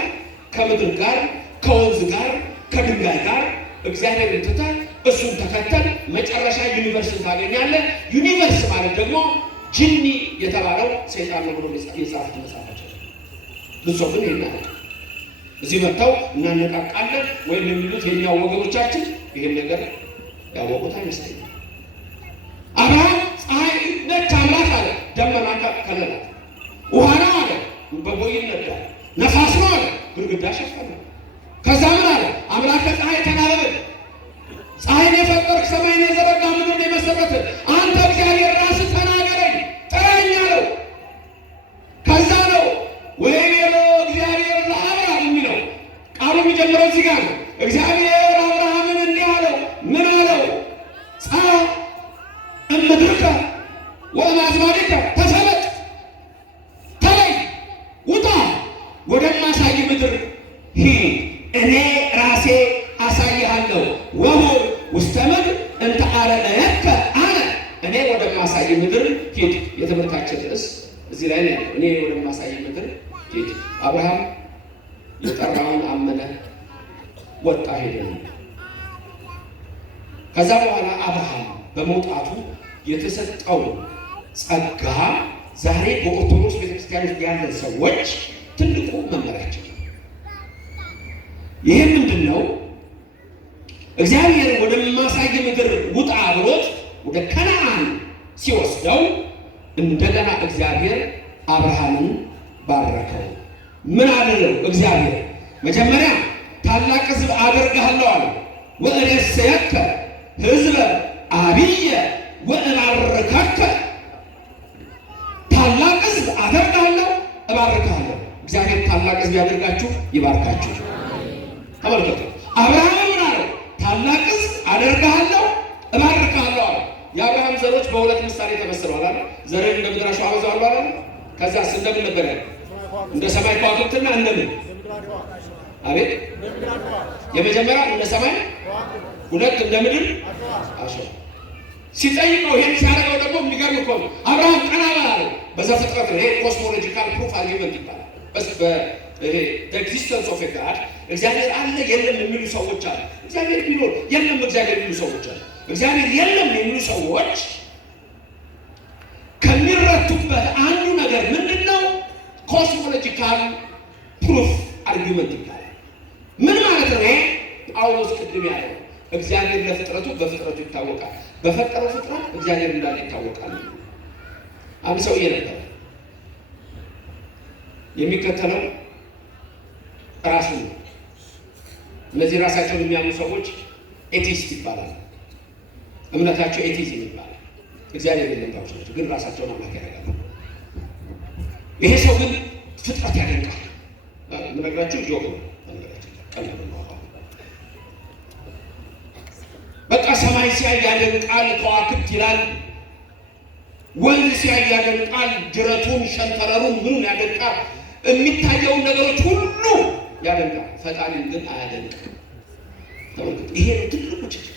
ከምድር ጋር፣ ከወንዝ ጋር፣ ከድንጋይ ጋር እግዚአብሔርን ትተህ እሱን ተከተል፣ መጨረሻ ዩኒቨርስን ታገኛለህ። ዩኒቨርስ ማለት ደግሞ ጂኒ የተባለው ሰይጣን ነው ብሎ የጻፉት መጽሐፋቸው። ብዙ ግን ይናል እዚህ መጥተው እናነቃቃለን ወይም የሚሉት የኛው ወገኖቻችን ይሄን ነገር ያወቁት አይመስለኝም። አብርሃም ፀሐይ ነች አምላክ አለ፣ ደመና ከለላት። ውሃ ነው አለ፣ በቦይ ይነዳል። ነፋስ ነው አለ፣ ግድግዳ ሸፈነ። ከዛ ምን አለ? አምላክ ከፀሐይ ተናበበ። ፀሐይን የፈጠርክ ሰማይን የዘረጋ ምድርን የመሰረተ አንተ እግዚአብሔር ራስህ ተናገረኝ ጥራኝ አለው። ከዛ ነው ወይም እግዚአብሔር ለአብርሃም የሚለው ቃሉ የሚጀምረው እዚህ ጋር ነው። እግዚአብሔር አብርሃምን እንዲህ አለው። ምን አለው? ጻ እምድርከ ወእምአዝማሪከ ተሰበጥ፣ ተለይ፣ ውጣ፣ ወደማሳይ ምድር ሂድ፣ እኔ ራሴ አሳይሃለሁ። ወሁር ውስተ ምድር እንተ አርአየከ አነ፣ እኔ ወደማሳይ ምድር ሂድ። የትምህርታችን ርዕስ እዚህ ላይ ነው። እኔ ወደማሳይ ምድር ሂድ። አብርሃም የጠራውን አመነ፣ ወጣ፣ ሄደ። ከዛ በኋላ አብርሃም በመውጣቱ የተሰጠው ጸጋ ዛሬ በኦርቶዶክስ ቤተክርስቲያን ውስጥ ያለን ሰዎች ትልቁ መመሪያችን ነው። ይህ ምንድን ነው? እግዚአብሔር ወደማሳይ ምድር ውጣ ብሎት ወደ ከነዓን ሲወስደው እንደገና እግዚአብሔር አብርሃምን ባረከው። ምን አደረገው? እግዚአብሔር መጀመሪያ ታላቅ ሕዝብ አደርግሃለሁ አለ። ወእሬሰየከ ሕዝበ አብየ ወእባርከከ፣ ታላቅ ሕዝብ አደርግሃለሁ፣ እባርክሃለሁ። እግዚአብሔር ታላቅ ሕዝብ ያደርጋችሁ፣ ይባርካችሁ። ተመልከቱ። አብርሃም ምን አለው? ታላቅ ሕዝብ አደርግሃለሁ፣ እባርክሃለሁ አለ። የአብርሃም ዘሮች በሁለት ምሳሌ ተመስለዋል አለ። ዘርን እንደ ምድር አሸዋ አበዛዋለሁ አለ። ከዛስ እንደምን ነበር ያለው? እንደ ሰማይ ከዋክብትና እንደምን አቤት የመጀመሪያ እንደ ሰማይ ሁለት እንደ ምድር አሸዋ ሲጠይቀው ይሄን ሲያደርገው ደግሞ የሚገርም እኮ ነው። አብርሃም ቀና ባለ በዘፍጥረት ነው። ይሄ ኮስሞሎጂካል ፕሩፍ አርጊመንት ይባላል። ይሄ ኤግዚስተንስ ኦፍ ጋድ እግዚአብሔር አለ የለም የሚሉ ሰዎች አሉ። እግዚአብሔር ቢኖር የለም እግዚአብሔር የሚሉ ሰዎች አሉ። እግዚአብሔር የለም የሚሉ ሰዎች ከሚረቱበት አንዱ ነገር ምንድነው? ኮስሞሎጂካል ፕሩፍ አርጊመንት ይባላል። ምን ማለት ነው? ጳውሎስ ቅድም ያለው እግዚአብሔር ለፍጥረቱ በፍጥረቱ ይታወቃል፣ በፈጠረው ፍጥረት እግዚአብሔር እንዳለ ይታወቃል። አንድ ሰውዬ ነበር የሚከተለው ራሱ ነው። እነዚህ ራሳቸውን የሚያምኑ ሰዎች ኤቲስት ይባላል። እምነታቸው ኤቲዝም ይባላል። እግዚአብሔር የለም ባዮች ናቸው፣ ግን ራሳቸውን አምላክ ያደርጋሉ። ይሄ ሰው ግን ፍጥረት ያደንቃል። ምነግራቸው ጆግ ነው ነገራቸው ቀላል ነው። በቃ ሰማይ ሲያይ ያደንቃል፣ ከዋክብት ይላል። ወንዝ ሲያይ ያደንቃል፣ ጅረቱን፣ ሸንተረሩን፣ ምኑን ያደንቃል። የሚታየውን ነገሮች ሁሉ ያደንቃል። ፈጣሪን ግን አያደንቅም። ተመልከቱ፣ ይሄ ነው ትልቁ ችግር።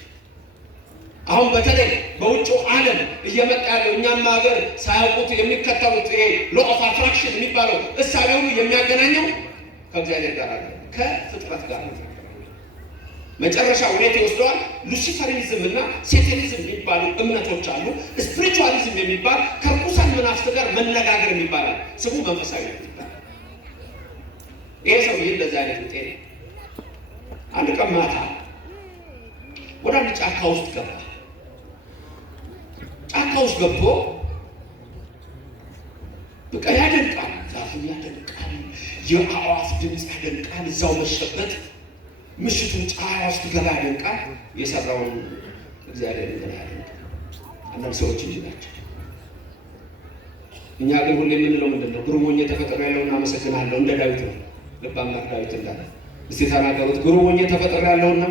አሁን በተለይ በውጭው ዓለም እየመጣ ያለው እኛም ሀገር ሳያውቁት የሚከተሉት ይሄ ሎ ኦፍ አትራክሽን የሚባለው እሳቤው የሚያገናኘው ከእግዚአብሔር ጋር አለ፣ ከፍጥረት ጋር ነው። መጨረሻ ወዴት ይወስደዋል? ሉሲፈሪዝም እና ሴቴኒዝም የሚባሉ እምነቶች አሉ። ስፒሪቹዋሊዝም የሚባል ከርኩሳን መናፍስት ጋር መነጋገር የሚባል ስሙ መንፈሳዊ ይባላል። ይሄ ሰውዬ እንደዚህ አይነት ውጤት አንድ ቀን ማታ ወደ አንድ ጫካ ውስጥ ገባ። ጫካ ውስጥ ገብቶ በቃ ያደንቃል፣ ዛፉን ያደንቃል፣ የአዕዋፍ ድምፅ ያደንቃል። እዛው መሸበት ምሽቱን ፀሐይ ውስጥ ገባ ያደንቃል። የሰራውን እግዚአብሔር እንትን ያደንቃል። አንዳንድ ሰዎች እንጂ ናቸው። እኛ ግን ሁሌ የምንለው ምንድን ነው? ግሩም ሆኜ ተፈጥሬያለሁና አመሰግናለሁ። እንደ ዳዊት ነው። ልበ አምላክ ዳዊት እንዳለ እስቲ ተናገሩት። ግሩም ሆኜ ተፈጥሬያለሁና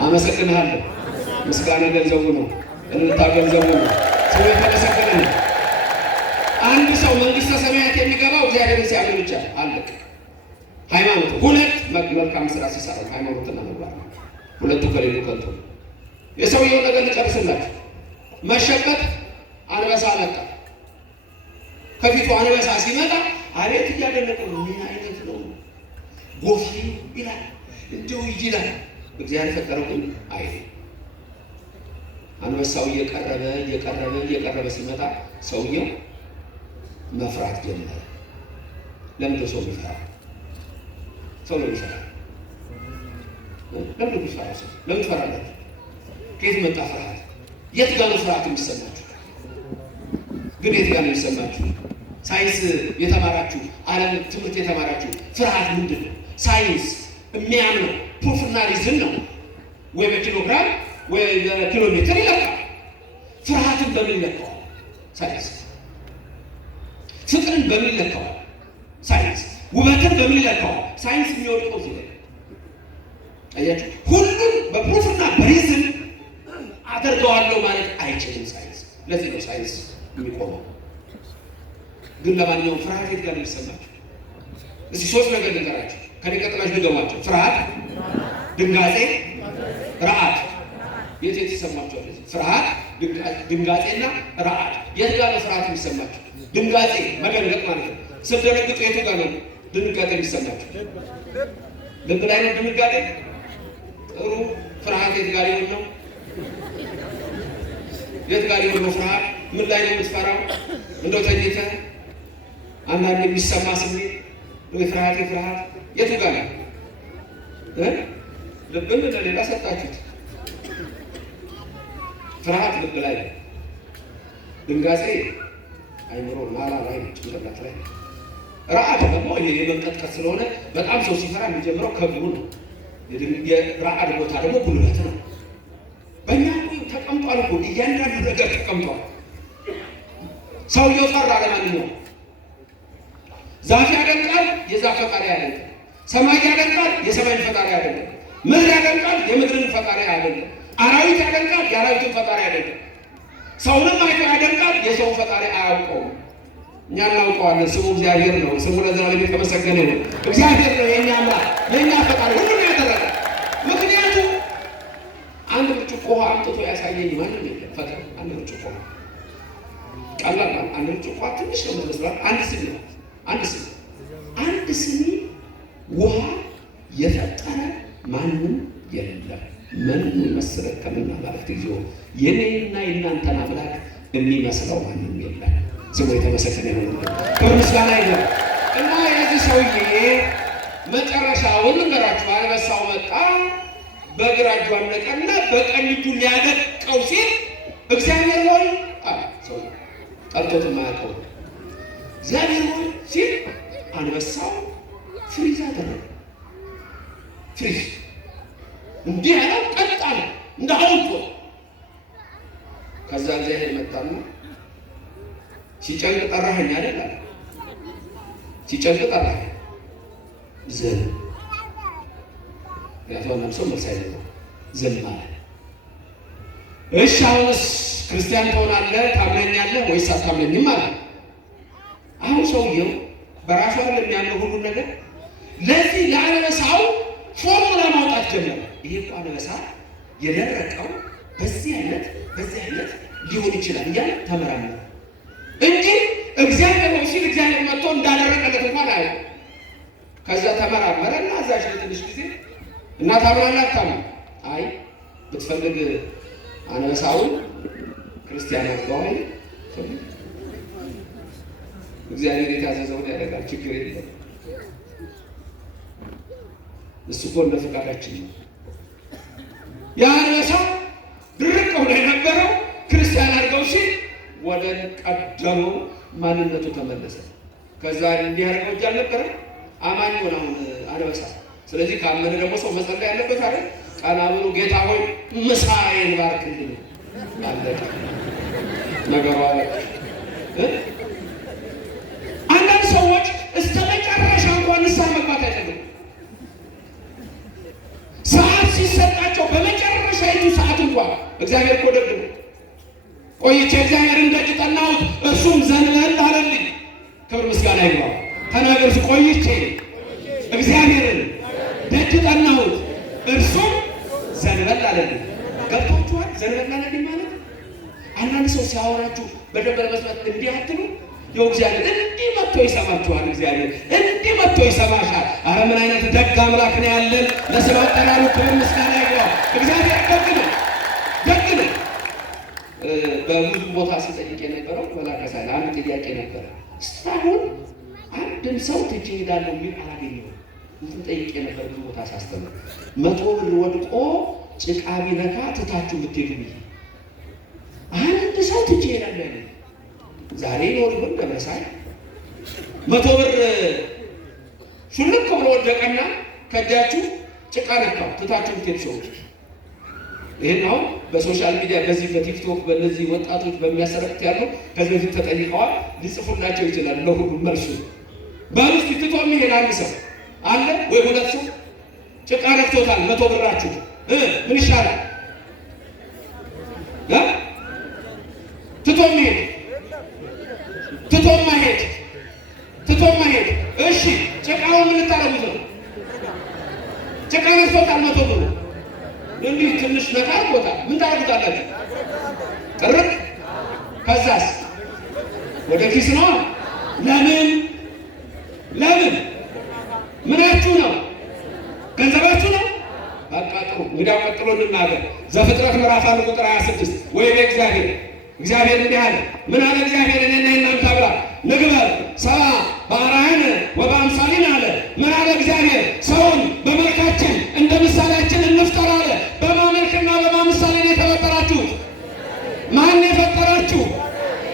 አመሰግናለሁ። ምስጋና ገንዘቡ ነው፣ እልልታ ገንዘቡ ነው። ሰው የተመሰገነ ነው። አንድ ሰው መንግስተ ሰማያት የሚገባው እግዚአብሔርን ሲያምን ብቻ አለቅ። ሃይማኖት ሁለት መልካም ስራ ሲሰራ ሃይማኖትና ምግባር ሁለቱ ከሌሉ ከንቱ። የሰውየው ነገር ልጨርስላችሁ። መሸበት አንበሳ መጣ። ከፊቱ አንበሳ ሲመጣ አቤት እያደነቀ ነው። ምን አይነት ነው? ጎፈሬ ይላል፣ እንደው ይላል። እግዚአብሔር ፈጠረው ግን አይ አንበሳው እየቀረበ ሲመጣ ሰውየው መፍራት ጀመረ። ለምን ሰው ይፈራ? ሰው ለምን ይፈራል? ለምን ይፈራል? ሰው ለምን ትፈራለህ? ከየት መጣ ፍርሃት? የት ጋር ነው ፍርሃት የሚሰማችሁ? ግን የት ጋር ነው የሚሰማችሁ? ሳይንስ የተማራችሁ ዓለም ትምህርት የተማራችሁ ፍርሃት ምንድን ነው? ሳይንስ የሚያምነው ፕሩፍና ሪዝን ነው። ወይ በኪሎግራም ወይ በኪሎ ሜትር ይለካል። ፍርሃትን በምን ይለካዋል? ሳይንስ። ፍቅርን በምን ይለካዋል? ሳይንስ። ውበትን በምን ይለካዋል? ሳይንስ የሚወድቀው እዚህ ላይ አያችሁ። ሁሉም በፕሩፍና በሪዝን አደርገዋለሁ ማለት አይችልም ሳይንስ። ለዚህ ነው ሳይንስ የሚቆመው። ግን ለማንኛውም ፍርሃት የት ጋር ነው የሚሰማችሁ? እዚህ ሶስት ነገር ልንገራችሁ። ከኔ ቀጥላችሁ ድገሟቸው። ፍርሃት፣ ድንጋጤ፣ ረዓድ። የት ይሰማችኋል? ፍርሃት፣ ድንጋጤና ረዓድ። የት ጋር ነው ፍርሃት የሚሰማችሁ? ድንጋጤ መደንገጥ ማለት ነው። ስትደነግጡ የቱ ጋር ነው ድንጋጤ የሚሰማችሁ? ልብ ላይ ነው ድንጋጤ። ጥሩ። ፍርሃት የት ጋር ይሆን ነው? የት ጋር ይሆን ነው ፍርሃት? ምን ላይ ነው የምትፈራው? እንደው ተኝተህ አንዳንድ የሚሰማ ስሜት ፍርሃት የቱ ጋር ነው? ልብን ለሌላ ሰጣችሁት። ፍርሃት ልብ ላይ ነው። ድንጋጤ አይምሮ ናላ ላይ ነው፣ ጭንቅላት ላይ ነው። ረዓድ ደግሞ ይሄ የመንቀጥቀጥ ስለሆነ በጣም ሰው ሲፈራ የሚጀምረው ከእግሩ ነው። የረዓድ ቦታ ደግሞ ጉልበት ነው። በእኛ ተቀምጧል እኮ እያንዳንዱ ነገር ተቀምጧል። ሰውየው ፈራ። ለማንኛውም ዛፍ ያደንቃል፣ የዛፍ ፈጣሪ ያደንቃል። ሰማይ ያደንቃል፣ የሰማይን ፈጣሪ ያደንቃል። ምድር ያደንቃል፣ የምድርን ፈጣሪ ያደንቃል። አራዊት ያደንቃል፣ የአራዊትን ፈጣሪ ያደንቃል። ሰውንም አይቶ ያደንቃል፣ የሰውን ፈጣሪ አያውቀውም። እኛ እናውቀዋለን። ስሙ እግዚአብሔር ነው። ስሙ ለዘላለም የተመሰገነ ነው። እግዚአብሔር ነው የኛ አምላክ፣ የኛ ፈጣሪ፣ ሁሉን ያደረገ። ምክንያቱም አንድ ብርጭቆ ውሃ አምጥቶ ያሳየኝ ማንም የለም። ፈጣሪ አንድ ብርጭቆ ቀላል፣ አንድ ብርጭቆ ትንሽ ነው የምትመስላት። አንድ ስኒ ውሃ የፈጠረ ማንም የለም። ምን ይመስለክ ከመና ማለት ይዞ የኔና የእናንተን አምላክ የሚመስለው ማንም የለም። ስሙ የተመሰገነ ይሁን። ከምስጋና ይሁን እና የዚህ ሰውዬ መጨረሻውን ልንገራችሁ። አንበሳው መጣ፣ በግራ እጁ አነቀና በቀኝ እጁ ሊያደቀው ሲል እግዚአብሔር ሆይ ሰው ጠርቶት የማያውቀው እግዚአብሔር ሆይ ሲል አንበሳው ፍሪዝ አደረገ። ፍሪዝ እንዲህ ያለው ቀጥ አለ እንደ ሐውልት። ከዛ እግዚአብሔር መጣና ሲጨንቅ ጠራኸኝ አይደል አለ። ሲጨንቅ ጠራኸኝ ዝም ያቷናም ሰው መልስ አይደለም ዝም አለ። እሺ አሁንስ ክርስቲያን ትሆናለህ ታምነኛለህ ወይስ አታምነኝም አለ። አሁን ሰውየው በራሱ አይደለም የሚያምነው ሁሉን ነገር። ለዚህ ለአንበሳው ፎርሙላ ማውጣት ጀመረ። ይሄ እኮ አንበሳ የደረቀው በዚህ አይነት ሊሆን ይችላል እያለ ተመራመረ እንጂ እግዚአብሔር ነው ሲል እግዚአብሔር መጥቶ እንዳደረቀለት እንኳን አይ። ከዛ ተመራመረ እና አዛዥ ለትንሽ ጊዜ እና ታምናለህ አታምንም? አይ ብትፈልግ አንበሳውን ክርስቲያን አድርገዋል። እግዚአብሔር የታዘዘውን ያደርጋል፣ ችግር የለም። እሱ እኮ እንደ ፈቃዳችን ነው። የአንበሳው ድርቅ ብሎ የነበረው ክርስቲያን አድርገው ሲል ወደ ቀደመው ማንነቱ ተመለሰ። ከዛ እንዲያደርገው እጅ አልነበረ አማኝ ሆነ አሁን አንበሳ። ስለዚህ ካመነ ደግሞ ሰው መጸለይ ያለበት አይደል? ቀና ብሎ ጌታ ሆይ ምሳዬን ባርክልኝ አለቀ ነገሩ አለቀ። አንዳንድ ሰዎች እስከ መጨረሻ እንኳን ንስሐ መግባት አይፈልጉም። ሰዓት ሲሰጣቸው በመጨረሻይቱ ሰዓት እንኳን እግዚአብሔር እኮ ደግ ነው። ቆይቼ እግዚአብሔርን ደጅ ጠናሁት እርሱም ዘንበል አለልኝ። ክብር ምስጋና ይግባው። ተናገር። ቆይቼ እግዚአብሔርን ደጅ ጠናሁት እርሱም ዘንበል አለልኝ። ገብቷችኋል? ዘንበል አለልኝ ማለት አንዳንድ ሰው ሲያወራችሁ በደንብ ለመስማት እንዲህ አትሉ። ይኸው እግዚአብሔር እንዲህ መጥቶ ይሰማችኋል። እግዚአብሔር እንዲህ መጥቶ ይሰማሻል። አረ ምን አይነት ደግ አምላክ ነው ያለን! ለስራው ጠራሩ ክብር ምስጋና ይግባው። እግዚአብሔር ደግ ነው፣ ደግ ነው። በብዙ ቦታ ሲጠይቅ የነበረው መላከሳል አንድ ጥያቄ ነበረ። እስካሁን አንድም ሰው ትቼ እሄዳለሁ የሚል አላገኘሁም። እንትን ጠይቄ ነበር ብዙ ቦታ ሳስተምር 100 ብር ወድቆ ጭቃ ቢነካ ትታችሁ ብትሄዱ ብዬ አንድ ሰው ትቼ እሄዳለሁ ያለ ዛሬ ኖር ይሆን ደረሳይ 100 ብር ሹልክ ብሎ ወደቀና ከዳችሁ ጭቃ ነካው ትታችሁ ብትሄዱ ሰዎች ይሄን አሁን በሶሻል ሚዲያ በዚህ በቲክቶክ በእነዚህ ወጣቶች በሚያሰረክት ያለው ከዚህ በፊት ተጠይቀዋል። ሊጽፉላቸው ይችላል ለሁሉም መልሱ ባሉስ ትቶ የሚሄድ አንድ ሰው አለ ወይ ሁለት ሰው ጭቃ ነክቶታል 100 ብራችሁ ምን ይሻላል? ትቶ መሄድ እሺ ጭቃውን ምን ልታረጉት ነው? ጭቃ ነክቶታል 100 ብሩ እንዲህ ትንሽ ነካ ቦታ ምን ታረጉታላችሁ? ጥርቅ ከዛስ ወደ ኪስ ነው። ለምን ምናችሁ ነው? ገንዘባችሁ ነው። በቃ ጥሩ እንግዲያው ቀጥሎ እንናገር። ዘፍጥረት ምዕራፍ 1 ቁጥር 26 ወይ እግዚአብሔር እንዲህ አለ። ምን አለ እግዚአብሔር? እኔና እናንተ አብራ ንግበር ሰብአ በአርአያነ ወበአምሳሊነ አለ። ምን አለ እግዚአብሔር? ሰውን በመልካችን እንደ ምሳሌያችን እንፍጠር አለ። በማን መልክና በማን ምሳሌ ነው የተፈጠራችሁት? ማን የፈጠራችሁ?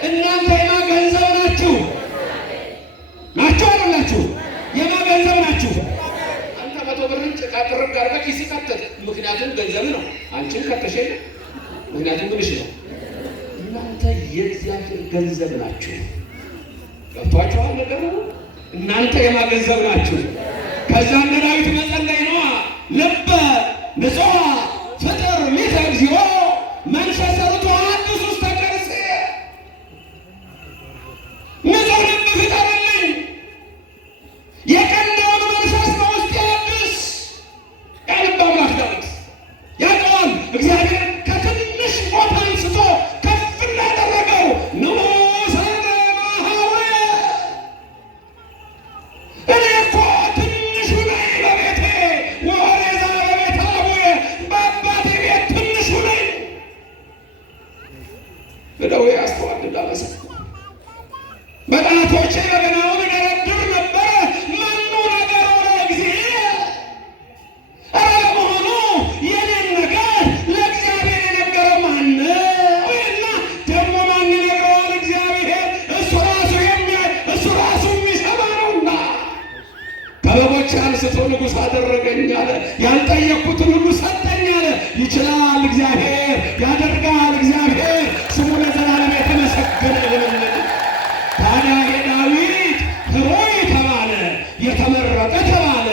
እናንተ የማን ገንዘብ ናችሁ? አይደላችሁ? የማን ገንዘብ ናችሁ? አንተ 100 ብር ጭቃ ጥርቅ አድርገህ ኪስ ከተት። ምክንያቱም ገንዘብ ነው። አንቺን ከተሽ ምክንያቱም ምንሽ ነው? እናንተ የእግዚአብሔር ገንዘብ ናችሁ። ገብቷችኋል ነገሩ? እናንተ የማን ገንዘብ ናችሁ? ከዛ እንደ ዳዊት መጸለይ ነዋ። ልበ ንጹሐ ፍጥር ሊተ እግዚኦ መንፈሰ ርቱዐ አድኅ ውስተ ከርሥየ። ንጹሕ ልብ አደረገኝ አለ። ያልጠየቅኩትን ሁሉ ሰጠኝ አለ። ይችላል እግዚአብሔር፣ ያደርጋል እግዚአብሔር። ስሙ ለዘላለም የተመሰገነ ይሁን። ታዲያ የዳዊት ሕሩይ ተባለ፣ የተመረጠ ተባለ።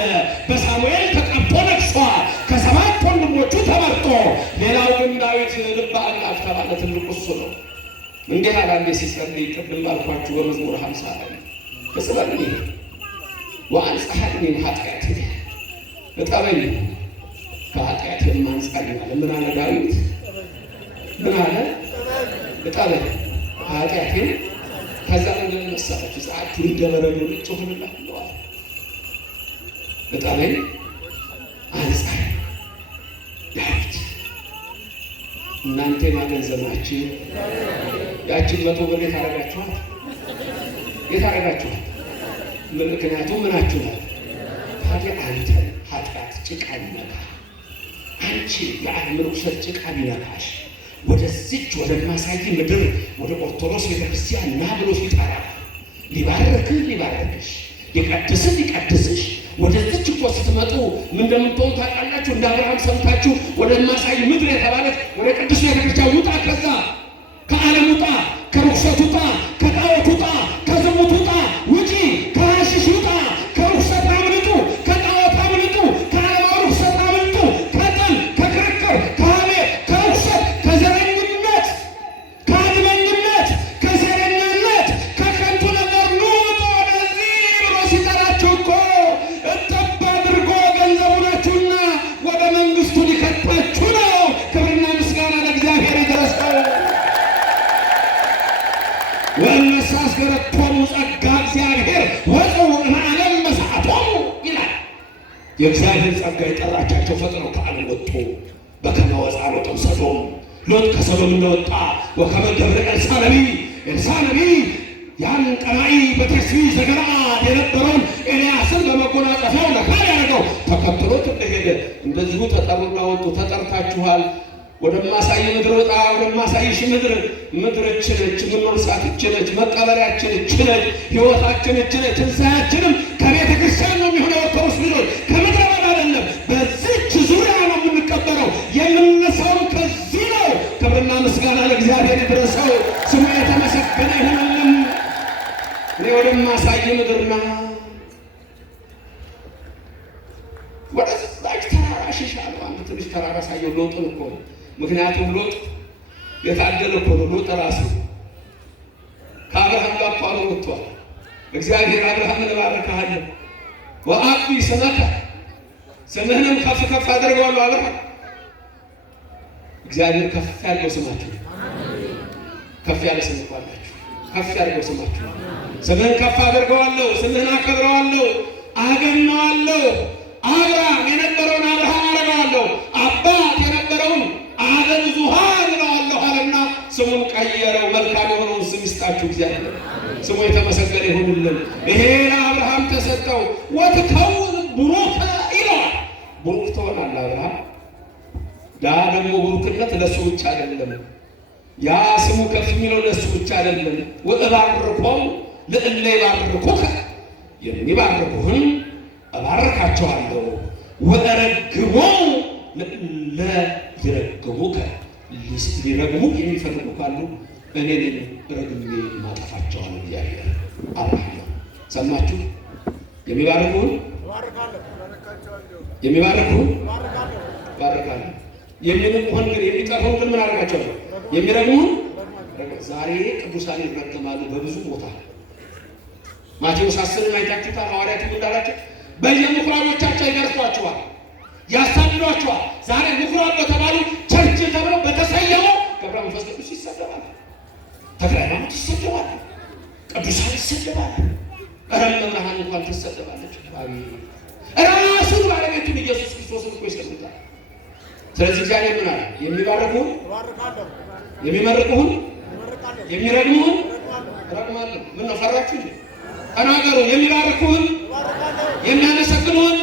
በሳሙኤል ተቀብቶ ነግሷል፣ ከሰባት ወንድሞቹ ተመርጦ። ሌላው ግን ዳዊት ልበ አምላክ ተባለ። ትልቁ እሱ ነው። እንዲህ አለ አንዴ ሲጸልይ፣ ቅድም ባልኳችሁ በመዝሙር 50 ላይ እጽበልኒ ወአንጽሐኒ ኃጢአት እጠበኝ ከኃጢአቴም አንጻኝ አለ። ምን አለ ዳዊት? ምን አለ? እጠበኝ ከኃጢአቴም። ከዛ ምንድን መሰላችሁ? ጸአቱን እንደበረዶ ነጭ ሆንልሃለሁ። እጠበኝ አንጻኝ። ዳዊት እናንተ ማገንዘባችሁ ያችን 100 ብር የታረጋችኋት የታረጋችኋት ምክንያቱም ምናችሁ ናት? ታዲያ አንተ ኃጢአት ጭቃ ቢነካ፣ አንቺ የዓለም ርኩሰት ጭቃ ቢነካሽ፣ ወደዚች ወደማሳይ ምድር ወደ ኦርቶዶክስ ቤተክርስቲያን ና ብሎ ሲጠራ ሊባርክህ ሊባርክሽ፣ ሊቀድስህ ሊቀድስሽ፣ ወደዚች እኮ ስትመጡ ምን እንደምትሆኑ ታውቃላችሁ? እንደ አብርሃም ሰምታችሁ ወደማሳይ ምድር የተባለች ወደ ቅዱስ ቤተክርስቲያን ውጣ፣ ከዛ ከዓለም ውጣ፣ ከርኩሰት ውጣ፣ ከጣዖት ውጣ፣ ከዝሙት ውጣ፣ ውጪ፣ ከሐሺሽ ውጣ፣ ከርኩሰት አምልጡ፣ ከጣዖት አምልጡ፣ ከዓለማዊ ርኩሰት አምልጡ፣ ከጥል፣ ከክርክር፣ ከሐሜት፣ ከርኩሰት፣ ከዘረኝነት፣ ከአድመኝነት፣ ከሴረኛነት፣ ከከንቱ ነገር ኑ ውጡ ወደዚህ ብሎ ሲጠራችሁ እኮ እጠብ አድርጎ ገንዘቡ ናችሁና ወደ መንግሥቱ ሊከታችሁ ነው። ክብርና ምስጋና ለእግዚአብሔር ይድረሰው። ወእነሰ አስገረቶሙ ጸጋ እግዚአብሔር ወጽኡ እምዓለም መሳቶሙ ይላል። የእግዚአብሔር ጸጋ የጠራቻቸው ፈጥነው ከዓለም ወጡ። በከመ ወፃ ሎጥ እምሰዶም፣ ሎጥ ከሰዶም እንደወጣ ወከመ ገብረ ኤልሳዕ ነቢይ፣ ኤልሳዕ ነቢይ ያን ቀናኢ በተስቢ ዘገለዓድ የነበረውን ኤልያስን በመጎናጸፊያው ነካ ያደረገው ተከትሎት እንደሄደ እንደዚሁ ተጠሩና ወጡ። ተጠርታችኋል፣ ወደማሳይ ምድር ወጣ፣ ወደማሳይሽ ምድር። ምድር እች ነች፣ የምንወርሳት እች ነች፣ መቀበሪያችን እች ነች፣ ሕይወታችን እች ነች። ትንሣኤያችንም ከቤተ ክርስቲያን ነው የሚሆነው። ኦርቶዶክስ ልጆች ከምድረ በዳ አይደለም፣ በዚች ዙሪያ ነው የምንቀበረው። የምንነሳውም ከዚህ ነው። ክብርና ምስጋና ለእግዚአብሔር ይድረሰው፣ ስሙ የተመሰገነ ይሁንልን። እኔ ወደማሳይ ምድርና ወደዛች ተራራ ሽሻለሁ። አንድ ትንሽ ተራራ ሳየው ሎጥን እኮ ነው። ምክንያቱም ሎጥ የታደለ እኮ ነው። ሎጥ ራሱ ከአብርሃም ጋር እኮ አብሮ ወጥቷል። እግዚአብሔር አብርሃምን እባርክሃለሁ ወአቢ ስመከ፣ ስምህንም ከፍ ከፍ አድርገዋለሁ። አብርሃም እግዚአብሔር ከፍ ያለው ስማችሁ፣ ከፍ ያለ ስም እኮ አላችሁ። ከፍ ያለው ስማችሁ፣ ስምህን ከፍ አድርገዋለሁ፣ ስምህን አከብረዋለሁ፣ አገነዋለሁ። አብርሃም የነበረውን አብርሃም አደርገዋለሁ፣ አባት የነበረውን አበ ብዙኃን እለዋለሁ አለና ስሙን ቀየረው። መልካም የሆነውን ስም ይስጣችሁ እግዚአብሔር፣ ስሙ የተመሰገነ ይሁንልን። ይሄ ለአብርሃም ተሰጠው። ወትከውን ቡሩከ ይለዋል። ቡሩክ ትሆናለህ አብርሃም። ዳ ደግሞ ቡሩክነት ለእሱ ብቻ አይደለም። ያ ስሙ ከፍ የሚለው ለእሱ ብቻ አይደለም። ወእባርኮሙ ለእለ ይባርኩከ፣ የሚባርኩህን እባርካቸዋለሁ። ወእረግሞሙ ለእለ ይረግሙከ፣ ሊረግሙ የሚፈልጉ ካሉ እኔ ነኝ ረግሜ ማጠፋቸዋለሁ። እግዚአብሔር አብርሃም ነው። ሰማችሁ? የሚባርኩህን የሚባርኩህን ባርካለሁ፣ የሚንቁህን ግን የሚጠሩህን ግን ምን አደርጋቸዋለሁ? የሚረግሙህን ዛሬ ቅዱሳን ይረገማሉ በብዙ ቦታ። ማቴዎስ 10 አይታችሁታል። ሐዋርያቱ እንዳላቸው በየምኩራቦቻቸው ይገርፏቸዋል፣ ያሳድዷቸዋል። ዛሬ ምኩራብ በተባሉ ቸርች ተብለው በተሰየሙ ገብረ መንፈስ ቅዱስ ይሰደባል፣ ተክለ ሃይማኖት ይሰደባል፣ ቅዱሳን ይሰደባል። መምህራን እንኳን ትሰደባለች። ራሱን ባለቤቱን ኢየሱስ ክርስቶስን እኮ ይሰድቡታል። ስለዚህ እግዚአብሔር ምን አለ? የሚባርኩህን የሚመርቁህን የሚረግሙህን እረግማለሁ። ምን ነው ፈራችሁ? ተናገሩ። የሚባርኩህን የሚያመሰግኑህን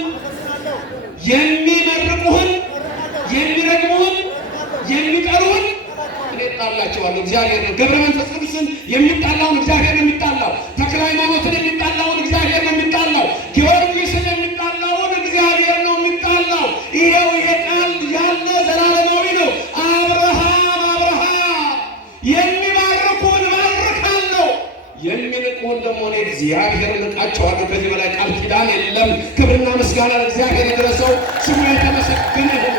የሚመርቁህን የሚረግሙህን የሚጠሩህን እኔ እጣላቸዋለሁ። እግዚአብሔር ነው። ገብረ መንፈስ ቅዱስን የሚጣላውን እግዚአብሔር ነው የሚጣላው። ተክለ ሃይማኖትን የሚጣላውን እግዚአብሔር ነው የሚጣላው። ጊዮርጊስን የሚጣላውን እግዚአብሔር ነው እግዚአብሔር ልቃቸዋለሁ። ከዚህ በላይ ቃል ኪዳን የለም። ክብርና ምስጋና ለእግዚአብሔር ይድረሰው። ስሙ የተመሰገነ ይሁን።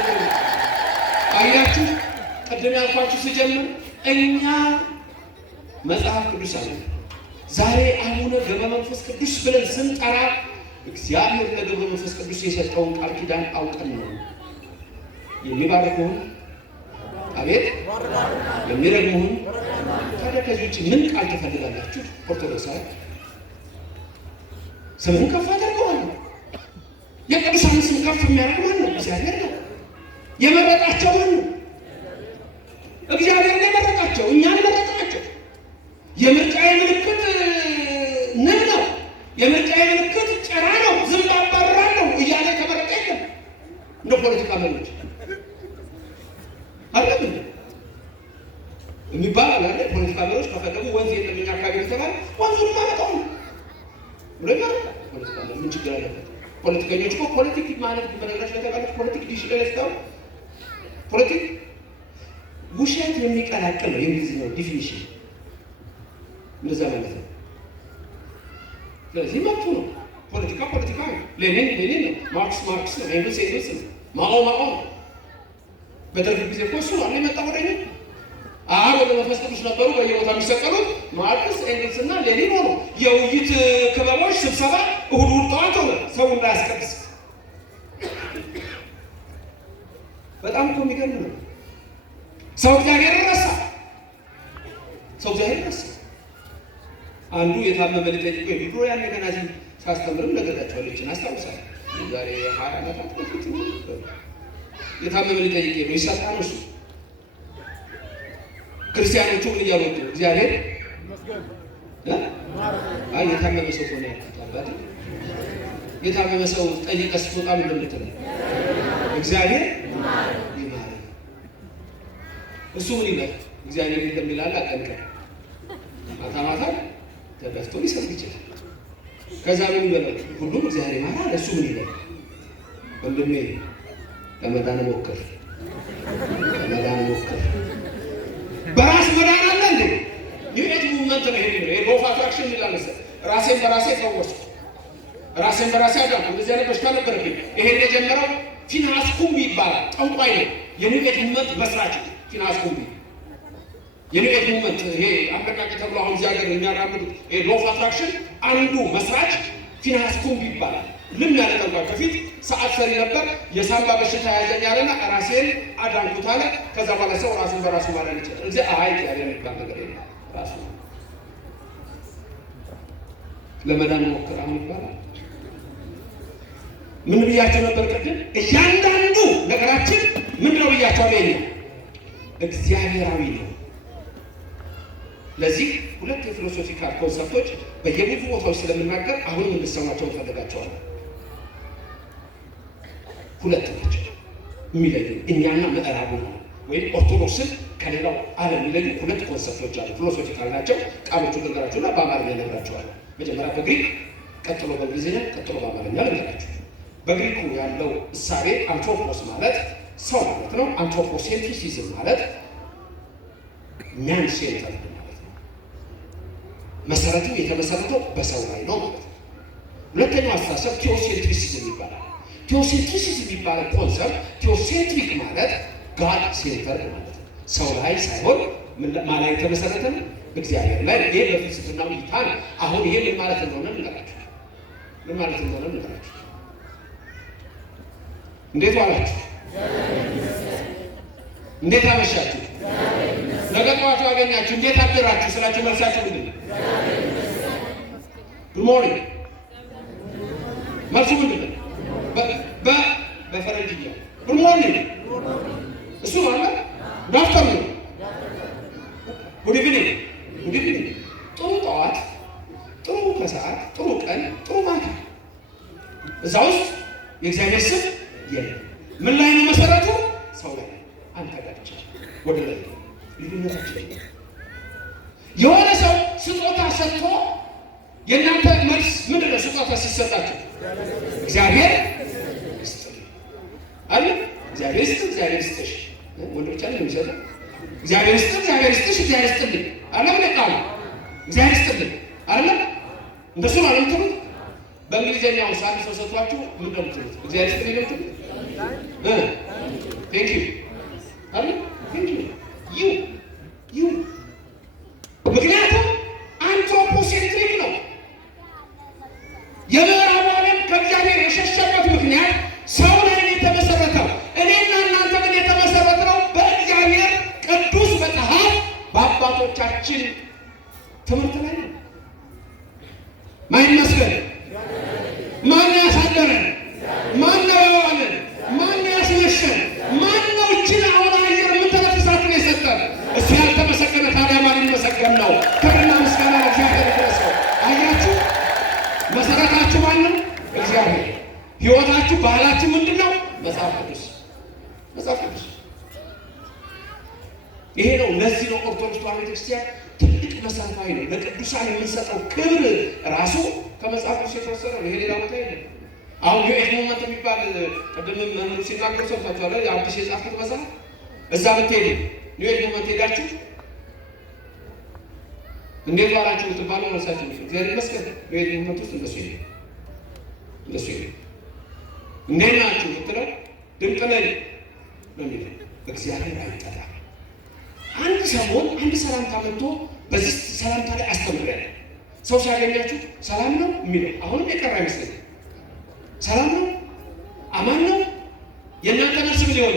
አያችሁ ቅድም ያልኳችሁ ሲጀምር እኛ መጽሐፍ ቅዱስ አለ። ዛሬ አቡነ ገብረ መንፈስ ቅዱስ ብለን ስንጠራ እግዚአብሔር ለገብረ መንፈስ ቅዱስ የሰጠውን ቃል ኪዳን አውቀን ነው። የሚባርኩን አቤት የሚረግሙን። ታዲያ ከዚህ ውጭ ምን ቃል ትፈልጋላችሁ? ኦርቶዶክሳዊ ስምን ከፍ አድርገዋል። የቅዱሳን ስም ከፍ የሚያደርግ ማን ነው? እግዚአብሔር ነው። የመረጣቸው ማን ነው? እግዚአብሔር ነው የመረጣቸው። እኛን መረጣቸው። የምርጫዬ ምልክት ንብ ነው። የምርጫዬ ምልክት ጭራ ነው። ዝም አባርራለሁ እያለ ከመረጠ የለም። እንደ ፖለቲካ መሪዎች አይደለም የሚባል አለ። ፖለቲካ መሪዎች ከፈለጉ ወንዝ የለም እኛ አካባቢ ተባለ ወንዙን ማመጣው ነው ብሎ ይመረጣል። ፖለቲካ ምን ችግር አለበት? ፖለቲከኞች እኮ ፖለቲክ ማለት በነገራችን ላይ ተባለ ፖለቲክ ዲሽለስታው ፖለቲክ ውሸት የሚቀላቅል ነው። የእንግሊዝኛው ዲፊኒሽን እንደዛ ማለት ነው። ስለዚህ መጥቶ ነው ፖለቲካ ፖለቲካ ነው። ሌኒን ሌኒን ነው። ማርክስ ማርክስ ነው። ኤንግልስ ኤንግልስ ነው። ማኦ ማኦ ነው። በደርግ ጊዜ እኮ እሱ ነው የመጣ ወደኛ። ወደ መንፈስ ቅዱስ ነበሩ በየቦታው የሚሰቀሉት ማርክስ ኤንግልስ እና ሌኒን ሆኑ። የውይይት ክበቦች ስብሰባ እሁድ እሁድ ጠዋት ሆነ ሰው እንዳያስቀድስ። በጣም እኮ የሚገርም ነው። ሰው እግዚአብሔር ረሳ። ሰው እግዚአብሔር ረሳ። አንዱ የታመመ ሊጠይቁ ድሮ ያን ገና እዚህ ሳስተምርም ነገራቸዋለችን አስታውሳለሁ። ዛሬ 20 ዓመታት በፊት የታመመ ሊጠይቅ ነው ይሰጣል። እሱ ክርስቲያኖቹ ምን እያሉ ነው? እግዚአብሔር የታመመ ሰው ሆነ ያጣባት የታመመ ሰው ጠይቀህ ስትወጣ ምን እንደምትለው እግዚአብሔር ይማር። እሱ ምን ይላል? እግዚአብሔር እንደሚላል አቀንቀ ማታ ማታ ተደፍቶ ሊሰጥ ይችላል። ከዛ ምን ይበላል? ሁሉም እግዚአብሔር ይማራል። እሱ ምን ይላል? ወንድሜ ለመዳን ሞክር፣ ለመዳን ሞክር። በራስ መዳን አለ እንዴ? ይሄት ሙቭመንት ነው። ይሄ ነው የጎፍ አትራክሽን ይላል። ራሴን በራሴ ፈወስኩ፣ ራሴን በራሴ አዳንኩ። እንደዚህ አይነት በሽታ ነበረብኝ። ይሄን የጀመረው ፊንሃስ ኩምቢ ይባላል። ጠንቋይ ነው። የኒውኤጅ ሙቭመንት መስራች ፊንሃስ ኩምቢ። የኒውኤጅ ሙቭመንት ይሄ አመቃቂ ተብሎ አሁን እዚህ ሀገር የሚያራምዱት የጎፍ አትራክሽን አንዱ መስራች ፊንሃስ ኩምቢ ይባላል። ምን ያለ ጠንቋይ ከፊት ሰዓት ሰሪ ነበር። የሳምባ በሽታ ያዘኝ አለና ራሴን አዳንኩት አለ። ከዛ በኋላ ሰው ራሱን በራሱ ማዳን ይችላል። እዚህ አይ ያለ የሚባል ነገር የለም። ራሱ ለመዳን ሞክር አሁን ይባላል። ምን ብያቸው ነበር ቅድም? እያንዳንዱ ነገራችን ምን ነው ብያቸው ነው? እግዚአብሔራዊ ነው። ለዚህ ሁለት የፊሎሶፊካል ኮንሰፕቶች በየብዙ ቦታዎች ስለምናገር አሁን እንሰማቸው እንፈልጋቸዋለን። ሁለት ናቸው የሚለዩ እኛና ምዕራቡ ነው ወይም ኦርቶዶክስን ከሌላው ዓለም የሚለዩ ሁለት ኮንሰፕቶች አሉ። ፊሎሶፊካል ናቸው። ቃሎቹን ልንገራችሁና በአማርኛ ልንገራችኋለሁ። መጀመሪያ በግሪክ ቀጥሎ በእንግሊዝኛ ቀጥሎ በአማርኛ ልንገራችሁ። በግሪኩ ያለው እሳቤ አንትሮፖስ ማለት ሰው ማለት ነው። አንትሮፖሴንትሪሲዝም ማለት ማን ሴንተር ማለት ነው። መሰረቱ የተመሰረተው በሰው ላይ ነው ማለት ነው። ሁለተኛው አስተሳሰብ ቴዎሴንትሪሲዝም ይባላል። ቴዎሴንትሪሲዝም የሚባለው ኮንሰፕት ቴዎሴንትሪክ ማለት ጋድ ሴንተር ማለት ነው። ሰው ላይ ሳይሆን ማን ላይ የተመሰረተ ነው? እግዚአብሔር ላይ። ይሄ በፍልስፍናው እይታ ነው። አሁን ይሄ ምን ማለት እንደሆነ እንገራችሁ። ምን ማለት እንደሆነ እንገራችሁ። እንዴት ዋላችሁ? እንዴት አመሻችሁ? ነገ ጠዋት ያገኛችሁ እንዴት አደራችሁ ስላችሁ መልሳችሁ ምንድን ነው? ጉድ ሞርኒንግ። መልሱ ምንድን ነው? በፈረንጅኛ ጉድ ሞርኒንግ እሱ ማለት ዳፍተር ነው። ጉድ ኢቭኒንግ፣ ጉድ ኢቭኒንግ። ጥሩ ጠዋት፣ ጥሩ ከሰዓት፣ ጥሩ ቀን፣ ጥሩ ማታ። እዛ ውስጥ የእግዚአብሔር ስም የለም። ምን ላይ ነው መሰረቱ? ሰው ላይ። አንተ ጋር ብቻ ወደ ላይ ልዩነታችን። የሆነ ሰው ስጦታ ሰጥቶ የእናንተ መልስ ምንድን ነው? ስጦታ ሲሰጣችሁ እግዚአብሔር ይስጥልኝ አለ። እግዚአብሔር ይስጥ፣ እግዚአብሔር ይስጥሽ። ወንድ ብቻ ነው የሚሰጠው። እግዚአብሔር ይስጥ፣ እግዚአብሔር ይስጥሽ፣ እግዚአብሔር ይስጥልኝ አለ። ምን ቃል እግዚአብሔር ይስጥልኝ አለ። እንደሱ ነው የምትሉት። በእንግሊዝኛው ሳንድ ሰው ሰጥቷችሁ ምን ነው የምትሉት? እግዚአብሔር ይስጥልኝ ነው የምትሉት። ቴንክ ዩ አይደል? ቴንክ ዩ ዩ ምክንያቱም አንትሮፖሴንትሪክ ነው። የምዕራቡ ዓለም ከእግዚአብሔር የሸሸበት ምክንያት ሰው ላይ የተመሰረተው። እኔና እናንተ ግን የተመሰረተው በእግዚአብሔር ቅዱስ መጽሐፍ በአባቶቻችን ትምህርት ላይ ነው። ማን ይመስገን? ማን ያሳደረን? ማን ያዋለን? ማን ያስነሸን? ማን ነው እችን አሁን አየር የምንተነፍሳትን የሰጠን? እሱ ያልተመሰገነ ታዲያ ማን ይመሰገን ነው? ክብርና ምስጋና ለእግዚአብሔር ይድረሰው። አያችሁ፣ መሰረታችሁ ማን ነው? እግዚአብሔር። ህይወታችሁ፣ ባህላችሁ ምንድን ነው? መጽሐፍ ቅዱስ። መጽሐፍ ቅዱስ ይሄ ነው። ለዚህ ነው ኦርቶዶክስ ተዋሕዶ ቤተክርስቲያን ትልቅ መሰረታዊ ነው። ለቅዱሳን የምንሰጠው ክብር ራሱ ከመጽሐፍ ቅዱስ የተወሰነ ነው። ይሄ ሌላ ቦታ የለም። አሁን ኒው ኤጅ ሙቭመንት የሚባል ቅድም መምህሩ ሲናገሩ ሰምታችኋል። አዲስ የጻፍኩት መጽሐፍ እዛ ብትሄዱ ኒው ኤጅ ሙቭመንት ሄዳችሁ እንዴት ዋላችሁ ብትባሉ መልሳችሁ ነው እግዚአብሔር ይመስገን። ኒው ኤጅ ሙቭመንት ውስጥ እንደሱ የለም። እንዴት ናችሁ ብትለው ድንቅ ነኝ ነው የሚለው። እግዚአብሔር አይጠላም። አንድ ሰሞን አንድ ሰላምታ መጥቶ በዚህ ሰላምታ ላይ አስተምረን ሰው ሲያገኛችሁ ሰላም ነው የሚለው አሁንም የቀረ አይመስለኝም። ሰላም ነው፣ አማን ነው፣ የእናንተ ነፍስ ምን ሊሆን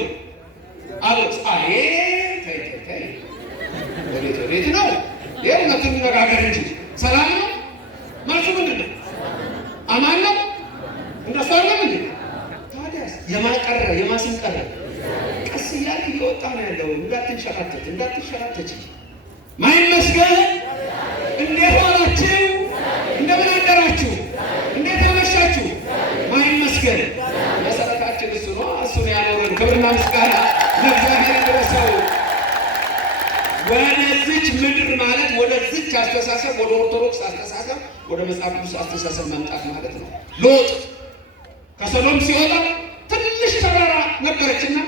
አሉት። አይ ተይ ወዴት ነው? እውነቱን እንነጋገር እንጂ ሰላም ነው መልሱ ምንድን ነው? አማን ነው እንደሱ አይደለም እንዴ? ታዲያስ የማቀረ የማስም ቀረ? ቀስ እያልክ እየወጣ ነው ያለው። እንዳትንሸራተች ማን ይመስገን። እንዴት ዋላችሁ? እንደምን አደራችሁ? እንዴት አመሻችሁ? ማን ይመስገን። መሰረታችን እሱ ነው። እሱን ያኖረን። ክብርና ምስጋና ለእግዚአብሔር ይድረሰው። ወደዚች ምድር ማለት ወደዚች አስተሳሰብ፣ ወደ ኦርቶዶክስ አስተሳሰብ፣ ወደ መጽሐፍ ቅዱስ አስተሳሰብ መምጣት ማለት ነው። ሎጥ ከሰዶም ሲወጣ ትንሽ ተራራ ነበረችና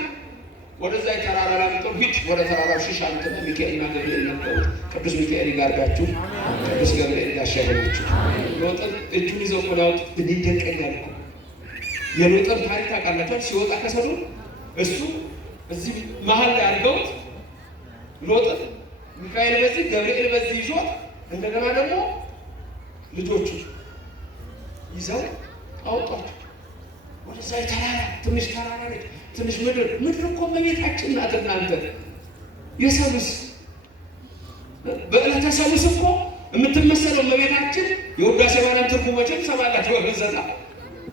ወደዛ የተራራ ላምጠው ሂድ፣ ወደ ተራራው ሽሽ አሉትና ሚካኤልና ገብርኤል ነበሩ። ቅዱስ ሚካኤል ጋርዳችሁ፣ ቅዱስ ገብርኤል ጋሻገናችሁ። ሎጥን እጁን ይዘው ቆላውጥ እንዲደቀኛል እኮ የሎጥን ታሪክ ታውቃላችሁ። ሲወጣ ከሰዶም እሱ እዚህ መሀል ላይ አድርገውት ሎጥን ሚካኤል በዚህ ገብርኤል በዚህ ይዞት እንደገና ደግሞ ልጆቹ ይዘው አወጧቸው። ወደዛ ተራራ ትንሽ ተራራ ነች፣ ትንሽ ምድር እኮ እመቤታችን ናት። እናንተ የሰሉስ በዕለተ ሰሉስ እኮ የምትመሰለው እመቤታችን የውዳሴ ማርያም ትርጉሞችን ትሰማላችሁ። በገዘታ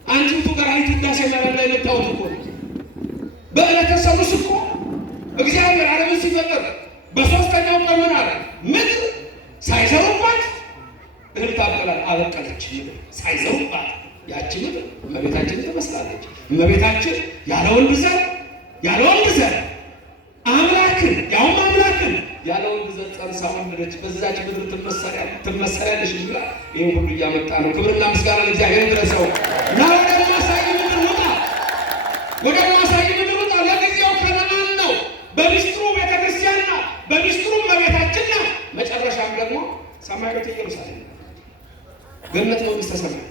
አንቺቱ ገራዊት ውዳሴ ማርያም ላይ የምታዩት እኮ በዕለተ ሰሉስ እኮ እግዚአብሔር ዓለምን ሲፈጥር በሶስተኛው ቀን ምን አለ? ምድር ሳይዘሩባት እህል ታበቅላለች። አበቀለች። ምድር ሳይዘሩባት ያቺ ምድር እመቤታችንን ትመስላለች። እመቤታችን ያለ ወንድ ዘር አምላክን ያውም አምላክን ያለ ወንድ ዘር ጸንሳ ወለደች። በዛች ምድር ትመሰላለች ብላ ይሄን ሁሉ እያመጣ ነው። ክብርና ምስጋና ለእግዚአብሔር ይድረሰው። እና ወደማሳይ ምድር ውጣ። ለጊዜው ከነዓን ነው። በሚስጥሩ ቤተክርስቲያን ነው። በሚስጥሩ እመቤታችን ነው። መጨረሻም ደግሞ ሰማያዊት ኢየሩሳሌም ገነት መንግስተ ሰማያት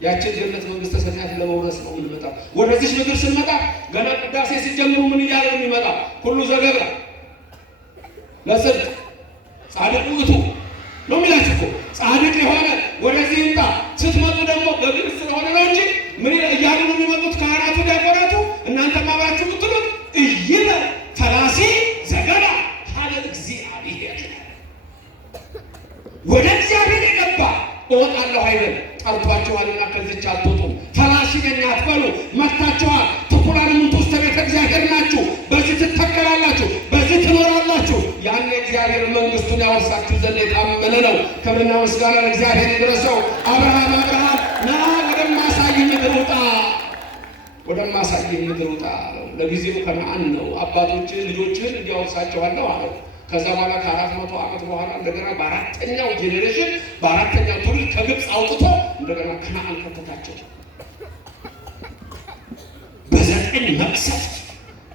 ያችን ገነት መንግስተ ሰማያት ለመውረስ ነው የምንመጣው። ወደዚህ ምድር ስንመጣ ገና ቅዳሴ ሲጀምሩ ምን እያለ ነው የሚመጣው? ሁሉ ዘገብረ ለጽድቅ ጻድቅ ውእቱ ነው የሚላችሁ እኮ። ጻድቅ የሆነ ወደዚህ ይምጣ። ስትመጡ ደግሞ በግልጽ ስለሆነ ነው እንጂ ምን እያሉ ነው የሚመጡት? ካህናቱ ዲያቆናቱ እናንተ ማብራችሁ ብትሉት እይበ ፈላሲ ዘገባ ሀለ እግዚአብሔር ወደ እግዚአብሔር የገባ እወጣለሁ አይበል። ጠርቷችኋልና ከዚች አትወጡም። ፈላሲ ነኝ አትበሉ። መጥታችኋል። ትኩራን ምንት ውስጥ ቤተ እግዚአብሔር ናችሁ። በዚህ ትተከላላችሁ፣ በዚህ ትኖራላችሁ። ያን የእግዚአብሔር መንግስቱን ያወርሳችሁ ዘንድ የታመነ ነው። ክብርና ምስጋና ለእግዚአብሔር ይድረሰው። አብርሃም ና ወደማሳይ ምድር ውጣ አለው። ለጊዜው ከነዓን ነው። አባቶችህን ልጆችህን እንዲያወርሳቸዋለሁ አለው። ከዛ በኋላ ከ400 ዓመት በኋላ እንደገና በአራተኛው ጄኔሬሽን በአራተኛው ትውልድ ከግብፅ አውጥቶ እንደገና ከነዓን ከተታቸው። በ9 መቅሰፍት፣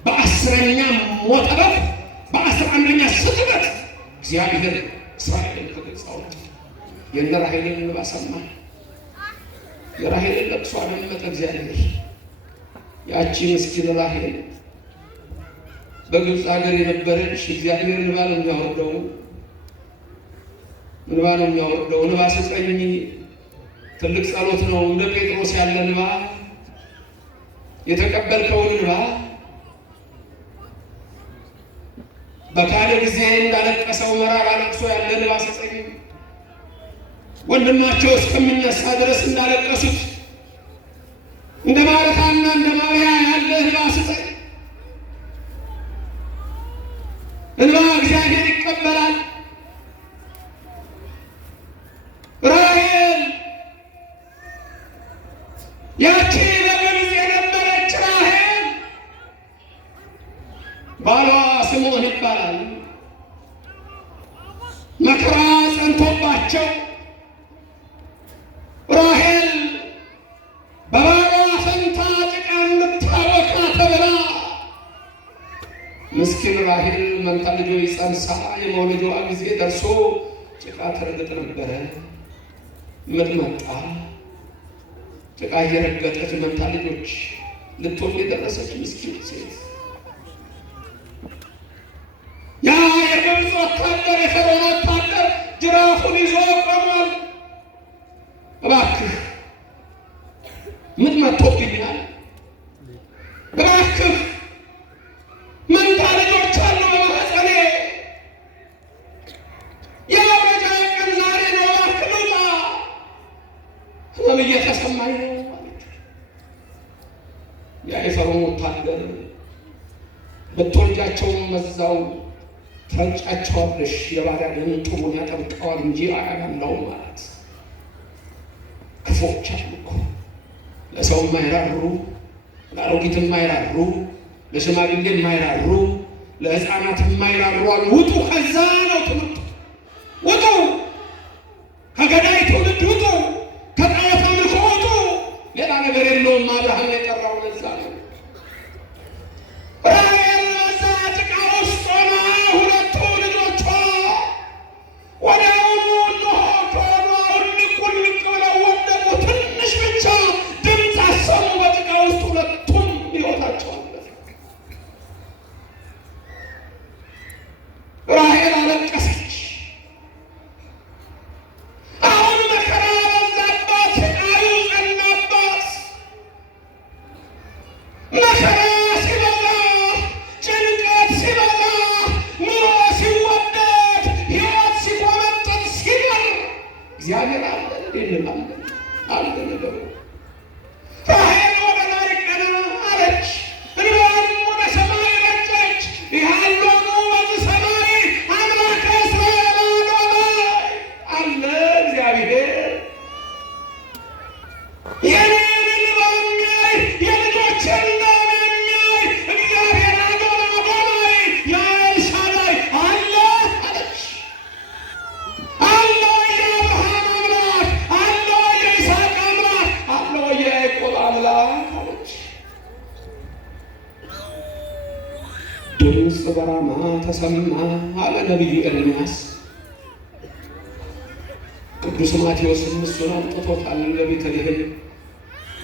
በ10ኛ ሞት፣ በ11ኛ ስጥበት እግዚአብሔር እስራኤልን ከግብፅ አወጣ። የእነ ራሔልን እንባ ሰማ። የራሔልን ለቅሶ አደመጠ እግዚአብሔር። ያቺ ምስኪን ራሔል በግብፅ ሀገር የነበረች እግዚአብሔር እንባ ነው የሚያወርደው፣ እንባ ነው የሚያወርደው። እንባ ስጠኝ ትልቅ ጸሎት ነው። እንደ ጴጥሮስ ያለ እንባ፣ የተቀበልከውን እንባ በካለ ጊዜ እንዳለቀሰው መራራ ለቅሶ ያለ እንባ ስጠኝ። ወንድማቸው እስከሚነሳ ድረስ እንዳለቀሱት እንደ ማረታና እንደ ማርያ ያለ እንባ ስጠኝ። እንባ እግዚአብሔር ይቀበላል። ራሔል ያቺ በግብፅ የነበረች ራሔል ባሏ ስምዖን ይባላል። መከራ ጸንቶባቸው ራሔል በባሏ ፈንታ ጭቃ እንድታቦካ ተብላ ምስኪን ራሔል መንታ ልጆች ጸንሳ የመውለጃዋ ጊዜ ደርሶ ጭቃ ትረግጥ ነበረ። ምጥ መጣ። ጭቃ እየረገጠች መንታ ልጆች ልትወልድ የደረሰች ምስኪን ሴት ያ የግብፅ ወታደር የፈርዖን ወታደር ጅራፉን ይዞ ቆሟል። እባክህ ምጥ መጥቶብኛል፣ እባክህ መንታ ልጆች አሉ በማህፀኔ፣ የመውለጃ ቀን ዛሬ ነው፣ እባክህ ልውጣ፣ ህመም እየተሰማኝ ነው አለች። ያ የፈርዖን ወታደር ብትወልጃቸውም መዛው ትረጫቸዋለሽ፣ የባሪያ ደም ጡቡን ያጠብቀዋል እንጂ አያበላውም ማለት። ክፎች አሉ እኮ ለሰው የማይራሩ፣ ለአሮጊት የማይራሩ፣ ለሽማግሌ የማይራሩ፣ ለሕፃናት የማይራሩ አሉ። ውጡ! ከዛ ነው ትምህርቱ። ውጡ! ከገዳይ ትውልድ ውጡ! ከጣዖት አምልኮ ውጡ! ሌላ ነገር የለውም። አብርሃም የጠራው ለዛ ነው። ራሔል በዛ ጭቃ ውስጥ ሆና ሁለቱ ልጆቿ ወዲያውኑ እነሆ ከሆኗ ውልቅ ውልቅ ብለው ወደቁ። ትንሽ ብቻ ድምፅ አሰሙ በጭቃ ውስጥ፣ ሁለቱም ሕይወታቸው አለፈ። ራሔል አለቀሰች። አሁን መከራ በዛባት፣ ስቃዩ ጸናባት። መከራ ሲበዛ፣ ጭንቀት ሲበዛ፣ ኑሮ ሲወደድ፣ ሕይወት ሲቆመጥጥ ሲቀር እግዚአብሔር አለ እንላለን። አለ ነገሩ። ራሔል ወደ ላይ ቀና አለች፣ እንባዋንም ወደ ሰማይ ረጨች። ያለኑ በዚህ ሰማይ አምላከ እስራኤል አዶናይ አለ እግዚአብሔር። የኔን እንባ የሚያይ የልጆቼን ደም የሚያይ እግዚአብሔር አዶናይ የኤልሻዳይ አለ አለች። አለ የአብርሃም አምላክ፣ አለ የይስሐቅ አምላክ፣ አለ የያዕቆብ አምላክ አለች። ድምፅ በራማ ተሰማ አለ ነቢዩ ኤርምያስ። ቅዱስ ማቴዎስም እሱን አምጥቶታል ለቤተልሔም።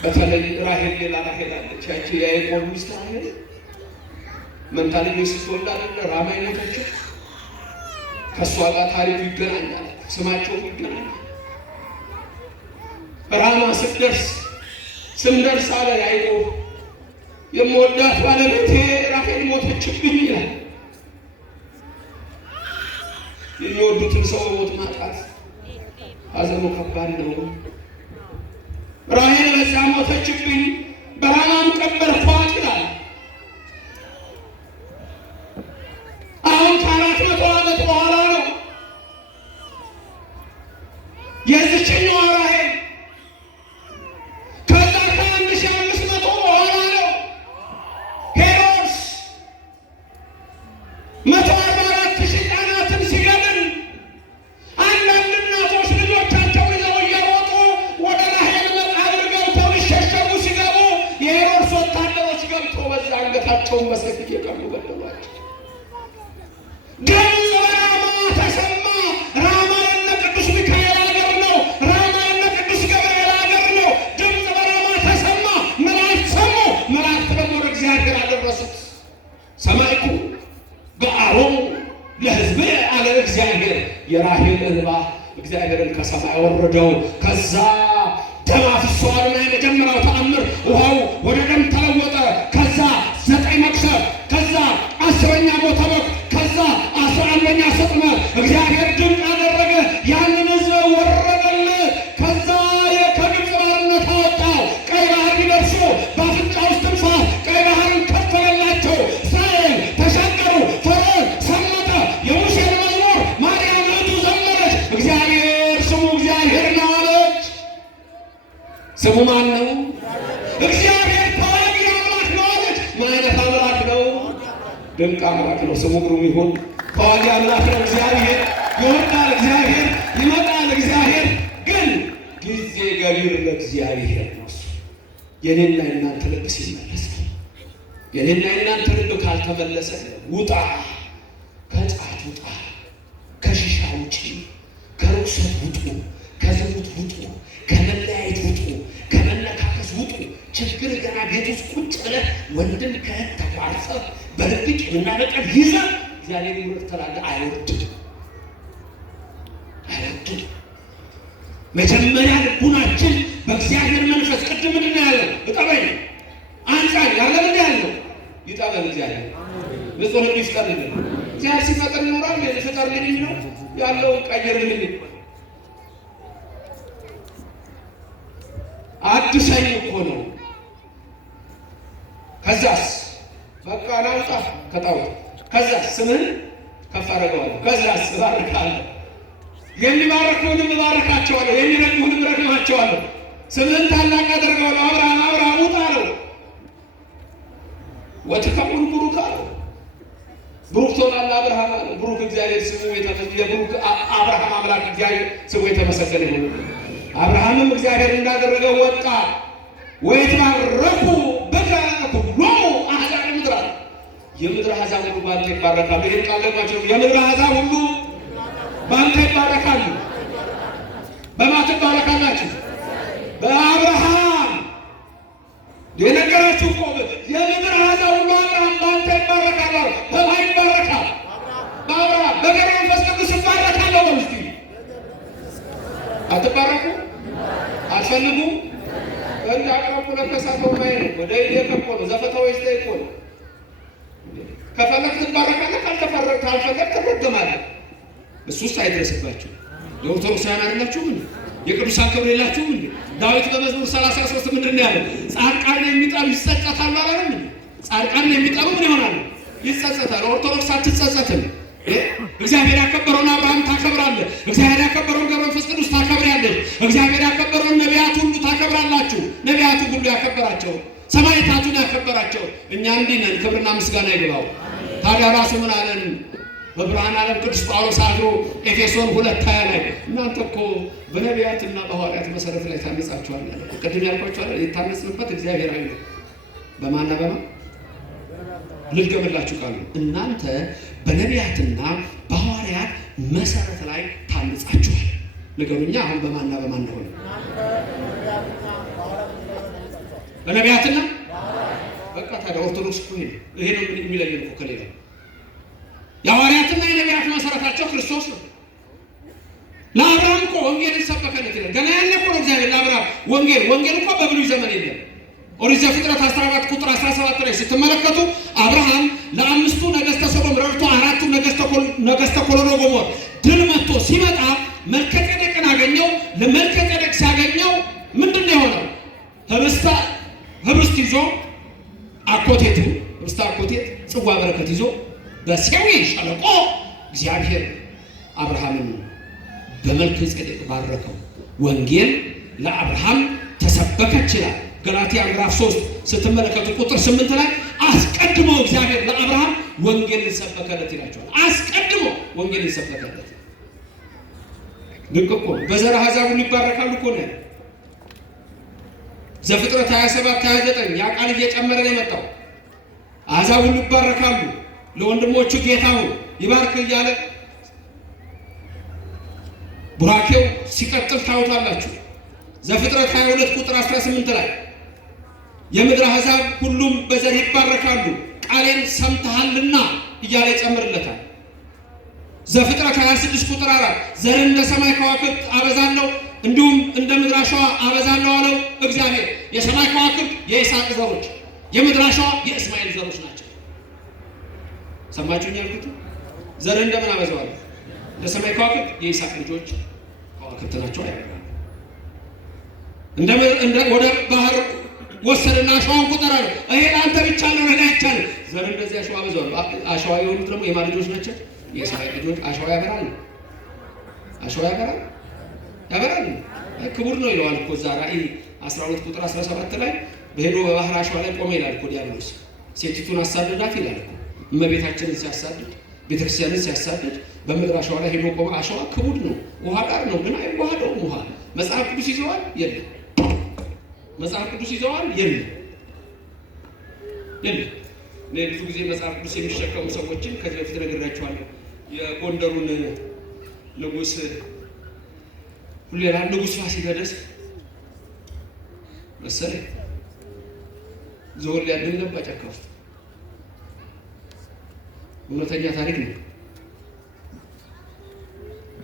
በተለይ ራሔል፣ ሌላ ራሔል አለች። ያቺ የያዕቆብ ሚስት ራሔል መንታ ልጆች ስትወልድ አይደለ ራማ የሞተችው? ከእሷ ጋር ታሪኩ ይገናኛል፣ ስማቸው ይገናኛል። ራማ ስንደርስ አለ ያዕቆብ የምወዳት ባለቤቴ ራሔል ሞተችብኝ ይላል። የሚወዱትን ሰው ሞት ማጣት ሐዘኑ ከባድ ነው። ራሔል በዛ ሞተችብኝ፣ በራማም ቀበርኳት ይላል። አሁን ከ400 ዓመት በኋላ ነው የዚችኛዋ ራሔል። ከዛ ከ1500 በኋላ ነው ሄሮድስ 144,000 ሕፃናትን ሲገድል አንዳንድ እናቶች ልጆቻቸውን ይዘው እየሮጡ ወደ ራሔል መቃብር ገብተው ሊሸሸጉ ሲገቡ የሄሮድስ ወታደሮች ገብተው በዛ አንገታቸውን በሰይፍ እየቀሉ ገደሏቸው። ድምፅ በራማ ተሰማ። ራማ የነ ቅዱስ ሚካኤል አገር ሰማይኩ ገአሮሙ ለሕዝቤ አለ እግዚአብሔር። የራሔል እንባ እግዚአብሔርን ከሰማይ ወረደው። ከዛ ደም አፍሷልና የመጀመሪያው ተአምር ውሃው ወደ ደም ተለወጠ። ከዛ 9 መቅሰፍ፣ ከዛ 10ኛ ሞተ በግ፣ ከዛ 11ኛ ስጥመት እግዚአብሔር ድንቅ አደረገ። ያንን ሕዝብ ወረደል። ከዛ ከግብፅ ባርነት አወጣው። ቀይ ባህር ቢደርሱ በአፍንጫ ውስጥ ትንፋስ ቀይ ባህርን ከፈለላቸው። እስራኤል ተሻገሩ። ፈርዖን ሰመጠ። የሙሴን መዝሙር ማርያም እህቱ ዘመረች። እግዚአብሔር ስሙ እግዚአብሔር ነው አለች። ስሙ ማን ነው? እግዚአብሔር ተዋጊ አምላክ ነው አለች። ምን አይነት አምላክ ነው? ድንቅ አምላክ ነው። ስሙ ግሩም ይሁን። ተዋጊ አምላክ ነው እግዚአብሔር። ይወርዳል እግዚአብሔር፣ ይመጣል እግዚአብሔር። ግን ጊዜ ገቢር ለእግዚአብሔር ነው። የኔና የእናንተ ልብ ሲመለስ፣ የኔና የእናንተ ልብ ካልተመለሰ ውጣ፣ ከጫት ውጣ፣ ከሽሻ ውጪ፣ ከርኩሰት ውጡ፣ ከዝሙት ውጡ፣ ከመለያየት ውጡ፣ ከመነካከስ ውጡ። ችግር ገና ቤት ውስጥ ቁጭ ብለህ ወንድም ከእህት ተቋርፈህ በድብቅ የምናበቀል ይዘህ እግዚአብሔር ይወርተላል። አይወርድም። መጀመሪያ ልቡናችን በእግዚአብሔር መንፈስ ቅድም ምንድን ነው ያለው? እጠበኝ አንጻኝ ያለ ምን ያለው ይጠበል። እግዚአብሔር ንጹህ ልብ ይፍጠርልን። እግዚአብሔር ሲፈጥር ይኖራል። ፍጠርልን የሚለው ያለው ቀይርልን፣ አድሰኝ እኮ ነው። ከዛስ በቃ ናውጣ ከጣውት ከዛስ ስምህን ከፍ አደርገዋለሁ። ከዛስ እባርካለሁ። የሚባረኩህንም እባርካቸዋለሁ፣ የሚረግሙህንም እረግማቸዋለሁ። ስምህን ታላቅ አደርገዋለሁ። አብርሃም አብርሃም ውጣ አለው። ወትከውን ቡሩክ አለው። ብሩክ ትሆናለህ አብርሃም አለው። ብሩክ እግዚአብሔር ስሙ የብሩክ አብርሃም አምላክ እግዚአብሔር ስሙ የተመሰገነ ይሁን። አብርሃምም እግዚአብሔር እንዳደረገው ወጣ። ወይትባረኩ በከ ኩሎሙ አሕዛብ ምድር አለ። የምድር አሕዛብ ሁሉ በአንተ ይባረካሉ። ይህን ቃል ደግማችሁ የምድር አሕዛብ ሁሉ በአንተ ይባረካሉ። በማን ትባረካላችሁ? በአብርሃም የነገራችሁ እኮ የምድር አሕዛብ ሁሉ አብርሃም በአንተ ይባረካሉ። በማን ይባረካል? በአብርሃም። በገብረ መንፈስ ቅዱስ ይባረካለሁ። በውስጥ አትባረኩ? አትፈልጉም? እንደ አቅረቡ ለከሳተው ማይ ነው። ወደ ይከቆ ነው ዘፈተው ይስተይ እኮ ነው። ከፈለክ ትባረካለህ፣ ካልፈለክ ትረገማለህ። እሱስ አይደርስባችሁ። የኦርቶዶክሳውያን አይደላችሁም እንዴ? የቅዱሳን ክብር የላችሁም እንዴ? ዳዊት በመዝሙር 33 ምንድን ነው ያለው? ጻድቃን የሚጠሉ ይጸጸታሉ አላለም እንዴ? ጻድቃን የሚጠሉ ምን ይሆናሉ? ይጸጸታሉ። ኦርቶዶክስ አትጸጸትም። እግዚአብሔር ያከበረውን አብርሃም ታከብራለህ። እግዚአብሔር ያከበረውን ገብረ መንፈስ ቅዱስ ታከብራለህ። እግዚአብሔር ያከበረውን ነቢያት ሁሉ ታከብራላችሁ። ነቢያቱ ሁሉ ያከበራቸው፣ ሰማዕታቱን ያከበራቸው። እኛ እንዲህ ነን። ክብርና ምስጋና ይግባው። ታዲያ ራሱ ምን አለን? በብርሃን ዓለም ቅዱስ ጳውሎስ አድሮ ኤፌሶን 2:20 ላይ እናንተ እኮ በነቢያትና በሐዋርያት መሰረት ላይ ታነጻችኋል አለ። ቅድም ያልኳችኋል። የታነጽንበት እግዚአብሔራዊ ነው። በማንና በማን ልልገምላችሁ ቃሉ እናንተ በነቢያትና በሐዋርያት መሰረት ላይ ታነጻችኋል። ነገሩኛ አሁን በማንና በማን እንደሆነ በነቢያትና በቃ ታዲያ ኦርቶዶክስ እኮ ይሄ ነው የሚለየን እኮ ከሌላ የሐዋርያትና የነቢያት መሰረታቸው ክርስቶስ ነው። ለአብርሃም እኮ ወንጌልን ሰበከለት ይላል። ገና ያለ እኮ ነው እግዚአብሔር ለአብርሃም ወንጌል እኮ በብሉይ ዘመን የለም። ኦሪት ዘፍጥረት 14 ቁጥር 17 ላይ ስትመለከቱ አብርሃም ለአምስቱ ነገሥተ ሶዶም ረድቶ አራቱን ነገሥተ ኮሎዶጎሞር ድል መጥቶ ሲመጣ መልከጼዴቅን አገኘው። ለመልከጼዴቅ ሲያገኘው ምንድን ነው የሆነው? ህብስት ይዞ አኮቴት ጽዋ በረከት ይዞ በሴዊ ሸለቆ እግዚአብሔር አብርሃምን በመልከጼዴቅ ባረከው። ወንጌል ለአብርሃም ተሰበከች ይላል። ገላትያ ምዕራፍ 3 ስትመለከቱ ቁጥር 8 ላይ አስቀድሞ እግዚአብሔር ለአብርሃም ወንጌልን ሰበከለት ይላቸዋል። አስቀድሞ ወንጌልን ሰበከለት። ድንቅ እኮ በዘር አሕዛብ ሁሉ ይባረካሉ እኮ ነው። ዘፍጥረት 27-29 ያ ቃል እየጨመረ ነው የመጣው። አሕዛብ ሁሉ ይባረካሉ፣ ለወንድሞቹ ጌታው ይባርክ እያለ ቡራኬው ሲቀጥል ታውታላችሁ። ዘፍጥረት 22 ቁጥር 18 ላይ የምድር አሕዛብ ሁሉም በዘር ይባረካሉ፣ ቃሌን ሰምተሃልና እያለ ይጨምርለታል። ዘፍጥረት 26 ቁጥር 4 ዘር እንደ ሰማይ ከዋክብት አበዛለሁ እንዲሁም እንደ ምድር አሸዋ አበዛለሁ አለው እግዚአብሔር። የሰማይ ከዋክብት የይስሐቅ ዘሮች፣ የምድር አሸዋ የእስማኤል ዘሮች ናቸው። ሰማችሁኝ ያልኩት? ዘር እንደምን አበዛዋለሁ? እንደ ሰማይ ከዋክብት የይስሐቅ ልጆች ከዋክብት ናቸው አይደል? እንደ ወደ ባህር ወሰደና አሸዋውን ቁጠር አለው። ይሄ ለአንተ ብቻ ነው ለኔ አይቻልም። ዘር እንደዚህ አሸዋ አበዛዋለሁ። አሸዋ የሆኑት ደግሞ የማን ልጆች ናቸው? የእስራኤል ልጆች። አሸዋ ያበራል፣ አሸዋ ያበራል፣ ያበራል። ክቡር ነው ይለዋል እኮ እዛ ራእይ 12 ቁጥር 17 ላይ በሄዶ በባህር አሸዋ ላይ ቆመ ይላል እኮ ዲያብሎስ። ሴቲቱን አሳደዳት ይላል እኮ። እመቤታችንን ሲያሳድድ፣ ቤተክርስቲያንን ሲያሳድድ በምድር አሸዋ ላይ ሄዶ ቆመ። አሸዋ ክቡር ነው፣ ውሃ ዳር ነው፣ ግን አይዋሃደውም ውሃ። መጽሐፍ ቅዱስ ይዘዋል የለም? መጽሐፍ ቅዱስ ይዘዋል የለም? የለም። እኔ ብዙ ጊዜ መጽሐፍ ቅዱስ የሚሸከሙ ሰዎችን ከዚህ በፊት ነግሬያቸዋለሁ። የጎንደሩን ንጉሥ ሁሌላ ንጉሥ ፋሲለደስ መሰለኝ ዝሆን ሊያድን ነበር ጫካ ውስጥ። እውነተኛ ታሪክ ነው።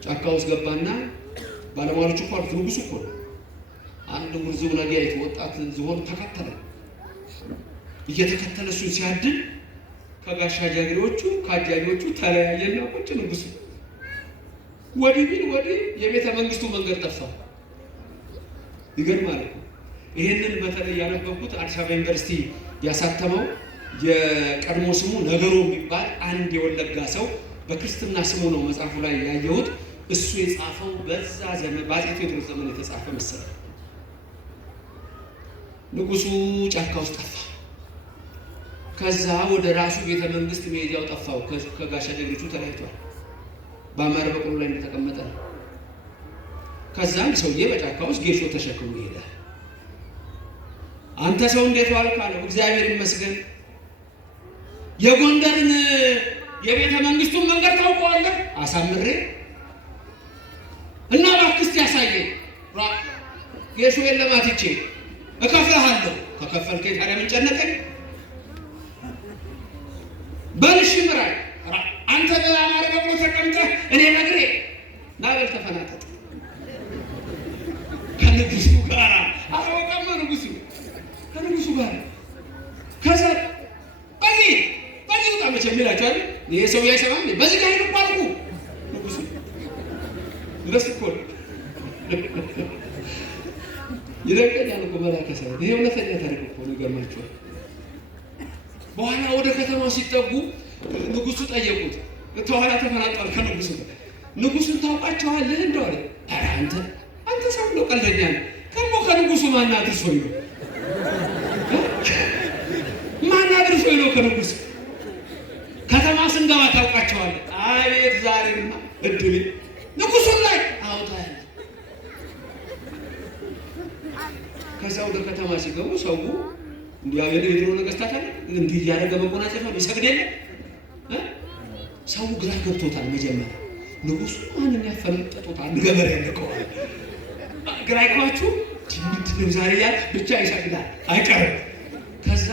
ጫካ ውስጥ ገባና ባለሟሎቹ እኮ አሉት፣ ንጉሡ እኮ ነው። አንድ ውርዝብ ነገር ወጣት ዝሆን ተከተለ። እየተከተለ እሱን ሲያድን ከጋሻ ጃግሬዎቹ ከአጃቢዎቹ ተለያየና ቁጭ ንጉሡ ወዲህ ቢል ወዲህ የቤተ መንግስቱ መንገድ ጠፋ። ይገርማል እኮ። ይሄንን በተለይ ያነበብኩት አዲስ አበባ ዩኒቨርሲቲ ያሳተመው የቀድሞ ስሙ ነገሮ የሚባል አንድ የወለጋ ሰው በክርስትና ስሙ ነው መጽሐፉ ላይ ያየሁት። እሱ የጻፈው በዛ ዘመን በአፄ ቴዎድሮስ ዘመን የተጻፈ መሰለኝ። ንጉሡ ጫካ ውስጥ ጠፋ። ከዛ ወደ ራሱ ቤተ መንግስት መሄጃው ጠፋው። ከጋሻ ጃግሬዎቹ ተለያይቷል። በአማረ በቅሎ ላይ እንደተቀመጠ ነው። ከዛም ሰውዬ በጫካ ውስጥ ጌሾ ተሸክሞ ይሄዳል። አንተ ሰው እንዴት ዋልክ አለው። እግዚአብሔር ይመስገን። የጎንደርን የቤተ መንግስቱን መንገድ ታውቀዋለህ? አሳምሬ እና እባክህ እስኪ ያሳየኝ። ጌሾ የለማትቼ እከፍልሃለሁ። ከከፈልከኝ ታዲያ ምን ጨነቀኝ? በልሽ ምራይ አንተ በአማረ በቅሎ ተቀምጠህ እኔ ነግሬ ናበል ተፈናጠጥ ከንጉሱ ጋር አወቀመ። ንጉሱ ከንጉሱ ጋር ከዛ በዚህ ውጣ መቼም ይላቸዋል። ይሄ ሰው ያይሰማል። በዚህ ጋር ሄዱ አልኩ። ንጉሱ ለሱ እኮ ይለቀኛል እኮ መላከ ሰው። ይሄ እውነተኛ ታሪክ እኮ ነው። ይገርማችኋል። በኋላ ወደ ከተማው ሲጠጉ ንጉሱ ጠየቁት። ተኋላ ተፈናጠል ከንጉሱ ጋር። ንጉሱን ታውቃቸዋለህ እንደሆነ? ኧረ አንተ ሰው ነው፣ ቀልደኛ ነው። ደግሞ ከንጉሱ ማን አድርሶኝ ነው? ማን አድርሶኝ ነው ከንጉሱ? ከተማ ስንገባ ታውቃቸዋለህ? አቤት ዛሬማ እድል ንጉሱን ላይ አውጣል። ከዛ ወደ ከተማ ሲገቡ ሰው እንዲያው የድሮ ነገስታት አለ እንዲህ እያደረገ መጎናጸፍ ነው ይሰግድ የለ። ሰው ግራ ገብቶታል። መጀመሪያ ንጉሱ ማንን ያፈነጠጡት? አንድ ገበሬ ያለቀው ግራ ይገባችሁ። ምንድን ነው ዛሬ ያል ብቻ ይሰግዳል አይቀርም። ከዛ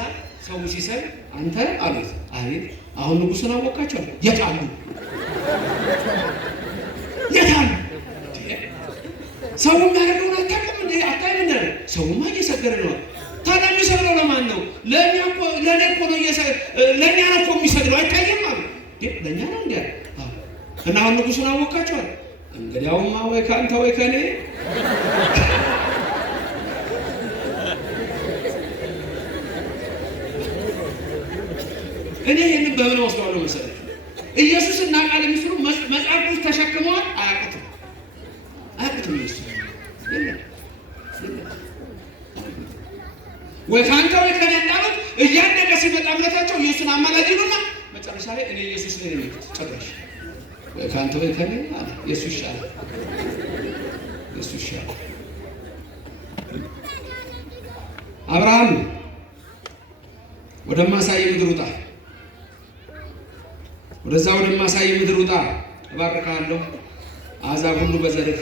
ሰው ሲሰግ አንተ አሉት። አቤት አሁን ንጉሱን አወቃቸው? የታሉ ሰው የሚያደርገውን አታውቅም እንዴ? አታይም እንደ ሰውማ እየሰገደ ነው። ታዲያ የሚሰግደው ለማን ነው? ለእኛ እኮ ለእኔ እኮ ነው ለእኛ ነው እኮ የሚሰግደው። አይታየም አሉ። ለእኛ ነው እንዲ እና አሁን ንጉሱን አወቃቸዋል። እንግዲያውማ ወይ ከአንተ ወይ ከእኔ እኔ ይህንን በምን ወስደዋለሁ መሰለህ? ኢየሱስ እና ቃል የሚስሉ መጽሐፍ ውስጥ ተሸክመዋል። አያውቁትም። ኢየሱስ ወይ ከአንተ ወይ ከእኔ እንዳሉት እያደገ ሲመጣ እምነታቸው ኢየሱስን አማላጅ ይሉና መጨረሻ ላይ እኔ ኢየሱስ ነኝ ነው የሚሉት። ጭራሽ ወይ ከአንተ ወይ ከእኔ አለ። ኢየሱስ ይሻላል። ኢየሱስ ይሻላል። አብርሃም ወደማሳይ ምድር ውጣ፣ ወደዛ ወደማሳይ ምድር ውጣ፣ እባርካለሁ፣ አሕዛብ ሁሉ በዘርህ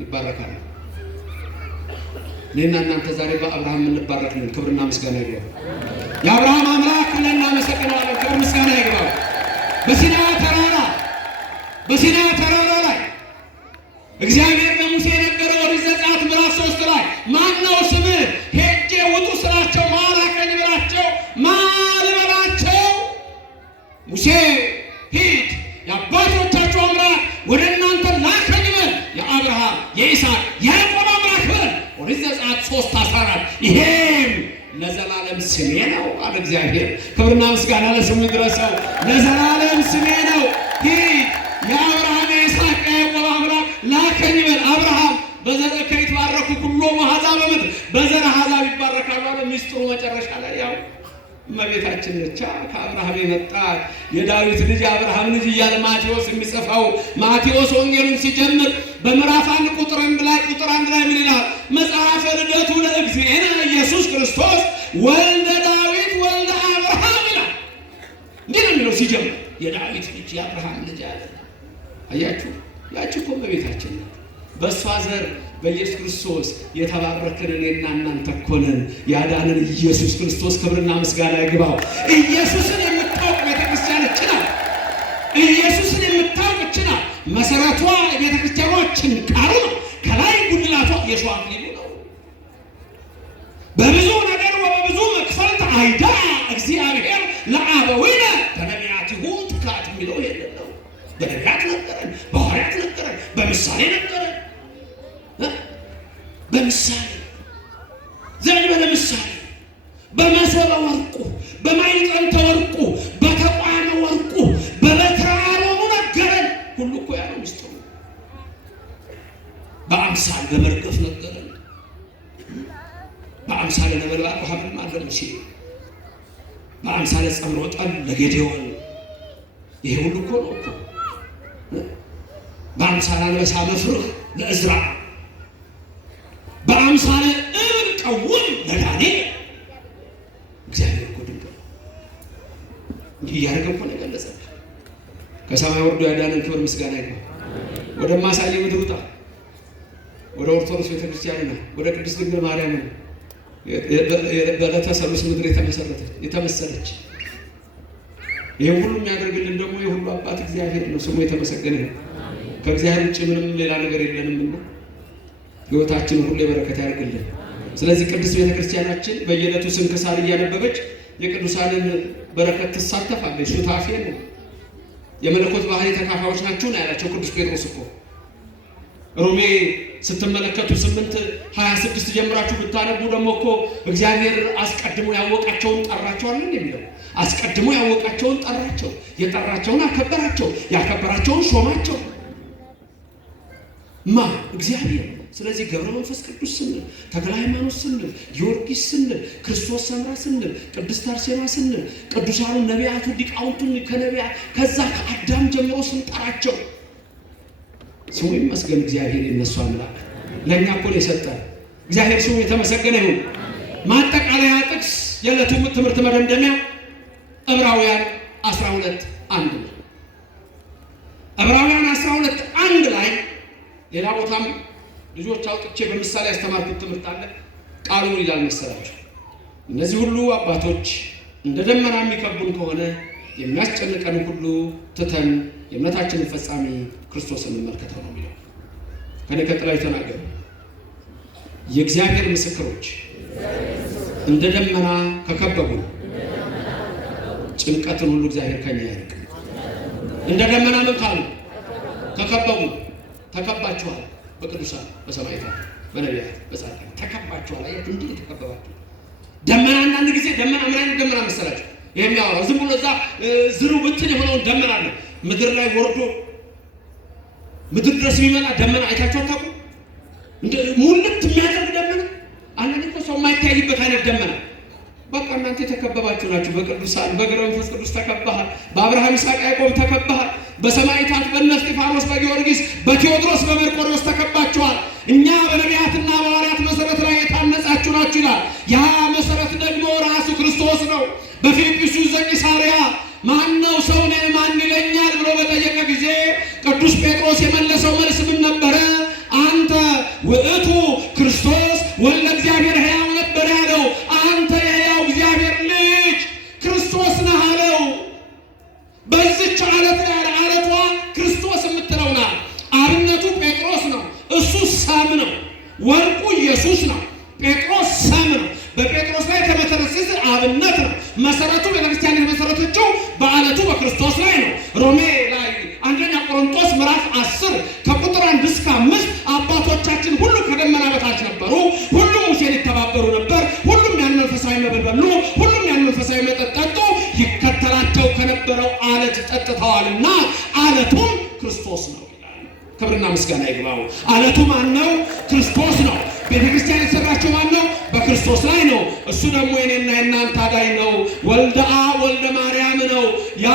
ይባረካሉ። እኔና እናንተ ዛሬ በአብርሃም የምንባረክ ነን። ክብርና ምስጋና ይግባው። የአብርሃም አምላክ ብለን እናመሰግነዋለን። ክብር ምስጋና ይግባው። በሲና ተራራ ላይ እግዚአብሔር ለሙሴ የነገረው ኦሪት ዘጸአት ምዕራፍ 3 ላይ ማነው ስምህ? ሄጄ ውጡ ስላቸው ማላከኝ ብላቸው ማልበላቸው ሙሴ ሂድ የአባቶቻቸው አምላክ ወደ እናንተ ላከኝ በል፣ የአብርሃም የይስሐቅ የያዕቆብ አምላክ በል። ኦሪት ዘጸአት 3:14 ይሄም ለዘላለም ስሜ ነው አለ እግዚአብሔር። ክብርና ምስጋና ለስሙ ይድረሰው። ለዘላለም ስሜ ነው። ሂድ የአብርሃም የይስሐቅ የያዕቆብ አምላክ ላከኝ በል። አብርሃም በዘርህ ይትባረኩ ኩሎሙ አሕዛበ ምድር፣ በዘር አሕዛብ ይባረካሉ አለ። ሚስጥሩ መጨረሻ ላይ ያው እመቤታችን ነች። ከአብርሃም የመጣ የዳዊት ልጅ አብርሃም ልጅ እያለ ማቴዎስ የሚጽፈው ማቴዎስ ወንጌሉን ሲጀምር በምዕራፍ 1 ቁጥር 1 ላይ ምን ይላል? መጽሐፈ ልደቱ ለእግዚእነ ኢየሱስ ክርስቶስ ወልደ ዳዊት ወልደ አብርሃም ይላል። እንዲህ ነው የሚለው ሲጀምር የዳዊት ልጅ የአብርሃም ልጅ አለ። አያችሁ፣ ያቺ እኮ እመቤታችን ናት። በእሷ ዘር በኢየሱስ ክርስቶስ የተባረክን እኔና እናንተ እኮ ነን። ያዳንን ኢየሱስ ክርስቶስ ክብርና ምስጋና ይግባው። ኢየሱስን የምታውቅ ቤተክርስቲያን እች ናት። ኢየሱስን የምታውቅ እች ናት። መሰረቷ የቤተክርስቲያኖችን ቃሉ ነው። ከላይ ጉልላቷ የሸዋ አክሊሉ ነው። በብዙ ነገር ወበብዙ መክፈልት አይዳ እግዚአብሔር ለአበዊነ በነቢያቲሁ ትካት የሚለው ይሄንን ነው። በነቢያት ነገረን፣ በሐዋርያት ነገረን፣ በምሳሌ ነገረን። በምሳሌ ዘንበለ ምሳሌ በመሶበ ወርቁ በማዕጠንተ ወርቁ በተቋመ ወርቁ በበትረ አሮኑ ነገረን። ሁሉ እኮ ያለው ምስጢሩ በአምሳል በመርገፍ ነገረን። በአምሳለ ነበልባል ወሐመልማል አለ ሙሴ፣ በአምሳለ ጸምሮ ጠል ለጌዴዎን። ይሄ ሁሉ እኮ ነው እኮ በአምሳለ አንበሳ መፍርህ ለእዝራ፣ በአምሳለ እብን ቀውም ለዳንኤል። እግዚአብሔር እኮ ድንቅ ነው። እንዲህ እያደረገ እኮ ነው የገለጸልን። ከሰማይ ወርዶ ያዳነን ክብር ምስጋና ይግባው። ወደማሳየው ምድር ውጣ፣ ወደ ኦርቶዶክስ ቤተክርስቲያን ነው፣ ወደ ቅድስት ድንግል ማርያም ነው። በዕለተ ሰሉስ ምድር የተመሰለች ይሄን ሁሉ የሚያደርግልን ደግሞ የሁሉ አባት እግዚአብሔር ነው። ስሙ የተመሰገነ ነው። ከእግዚአብሔር ውጭ ምንም ሌላ ነገር የለንም። ሕይወታችን ሁሉ የበረከት ያደርግልን። ስለዚህ ቅድስት ቤተክርስቲያናችን በየዕለቱ ስንክሳር እያነበበች የቅዱሳንን በረከት ትሳተፋለች። ሱታፌ ነው። የመለኮት ባህሪ ተካፋዮች ናችሁ ነው ያላቸው ቅዱስ ጴጥሮስ እኮ። ሮሜ ስትመለከቱ 8:26 ጀምራችሁ ብታነቡ ደግሞ እኮ እግዚአብሔር አስቀድሞ ያወቃቸውን ጠራቸው አለን የሚለው። አስቀድሞ ያወቃቸውን ጠራቸው፣ የጠራቸውን አከበራቸው፣ ያከበራቸውን ሾማቸው። እግዚአብሔር። ስለዚህ ገብረ መንፈስ ቅዱስ ስንል፣ ተክለ ሃይማኖት ስንል፣ ጊዮርጊስ ስንል፣ ክርስቶስ ሰምራ ስንል፣ ቅድስት አርሴማ ስንል፣ ቅዱሳኑ ነቢያቱ ሊቃውንቱን ከነቢያት ከዛ ከአዳም ጀምሮ ስንጠራቸው ስሙ ይመስገን። እግዚአብሔር የነሱ አምላክ ለእኛ እኮ ነው የሰጠን። እግዚአብሔር ስሙ የተመሰገነ ይሁን። ማጠቃለያ ጥቅስ የዕለቱ ትምህርት መደምደሚያ ዕብራውያን 12:1 ነው። ዕብራውያን 12:1 ላይ ሌላ ቦታም ልጆች አውጥቼ በምሳሌ ያስተማርኩት ትምህርት አለ። ቃሉ ይላል መሰላችሁ፣ እነዚህ ሁሉ አባቶች እንደ ደመና የሚከቡን ከሆነ የሚያስጨንቀን ሁሉ ትተን የእምነታችንን ፈጻሚ ክርስቶስን እንመልከተው ነው የሚለው። ከኔ ቀጥላችሁ ተናገሩ። የእግዚአብሔር ምስክሮች እንደ ደመና ከከበቡን ጭንቀትን ሁሉ እግዚአብሔር ከኛ ያርቅ። እንደ ደመና ምን ካሉ ከከበቡን፣ ተከባችኋል። በቅዱሳን በሰማዕታት በነቢያት በጻድቃን ተከባችኋል። አያችሁ እንዴ ተከበባችሁ። ደመና አንዳንድ ጊዜ ደመና ምን አይነት ደመና መሰላችሁ? የሚያወራው ዝም ብሎ እዛ ዝሩ ብትን የሆነውን ደመና አለ ምድር ላይ ወርዶ ምድር ድረስ የሚመጣ ደመና አይታችሁ አታውቁም? እንደ ሙልት የሚያደርግ ደመና አንዳንድ እኮ ሰው የማይታይበት አይነት ደመና። በቃ እናንተ የተከበባችሁ ናችሁ በቅዱሳን በግብረ መንፈስ ቅዱስ ተከባሃል። በአብርሃም ይስሐቅ ያዕቆብ ተከባሃል። በሰማዕታት በእነ እስጢፋኖስ በጊዮርጊስ በቴዎድሮስ በመርቆሬዎስ ተከባችኋል። እኛ በነቢያትና በሐዋርያት መሰረት ላይ የታነጻችሁ ናችሁ ይላል። ያ መሰረት ደግሞ ራሱ ክርስቶስ ነው። በፊልጵስዩስ ዘቂሳርያ ማነው ሰው ነኝ ማን ይለኛል ብሎ በጠየቀ ጊዜ ቅዱስ ጴጥሮስ የመለሰው መልስ ምን ነበረ? አንተ ውእቱ ክርስቶስ ወልደ እግዚአብሔር ሕያው ነበር ያለው። አንተ የሕያው እግዚአብሔር ልጅ ሰም ነው። ወርቁ ኢየሱስ ነው። ጴጥሮስ ሰም ነው። በጴጥሮስ ላይ የተመሰረተ አብነት ነው። መሰረቱ ቤተክርስቲያን የተመሰረተችው በአለቱ በክርስቶስ ላይ ነው። ሮሜ ላይ አንደኛ ቆሮንቶስ ምዕራፍ 10 ከቁጥር 1 እስከ 5 አባቶቻችን ሁሉ ከደመና በታች ነበሩ፣ ሁሉም ሙሴን ይተባበሩ ነበር፣ ሁሉም ያን መንፈሳዊ መብል በሉ፣ ሁሉም ያን መንፈሳዊ መጠጥ ጠጡ፣ ይከተላቸው ከነበረው አለት ጠጥተዋልና አለቱም ክርስቶስ ነው ይላል። ክብርና ምስጋና ይግባው። አለቱ ማን ነው? ክርስቶስ ነው። ቤተክርስቲያን የተሰራችው ማን ነው? በክርስቶስ ላይ ነው። እሱ ደግሞ የኔና የእናንተ አዳኝ ነው። ወልደ አብ ወልደ ማርያም ነው። ያ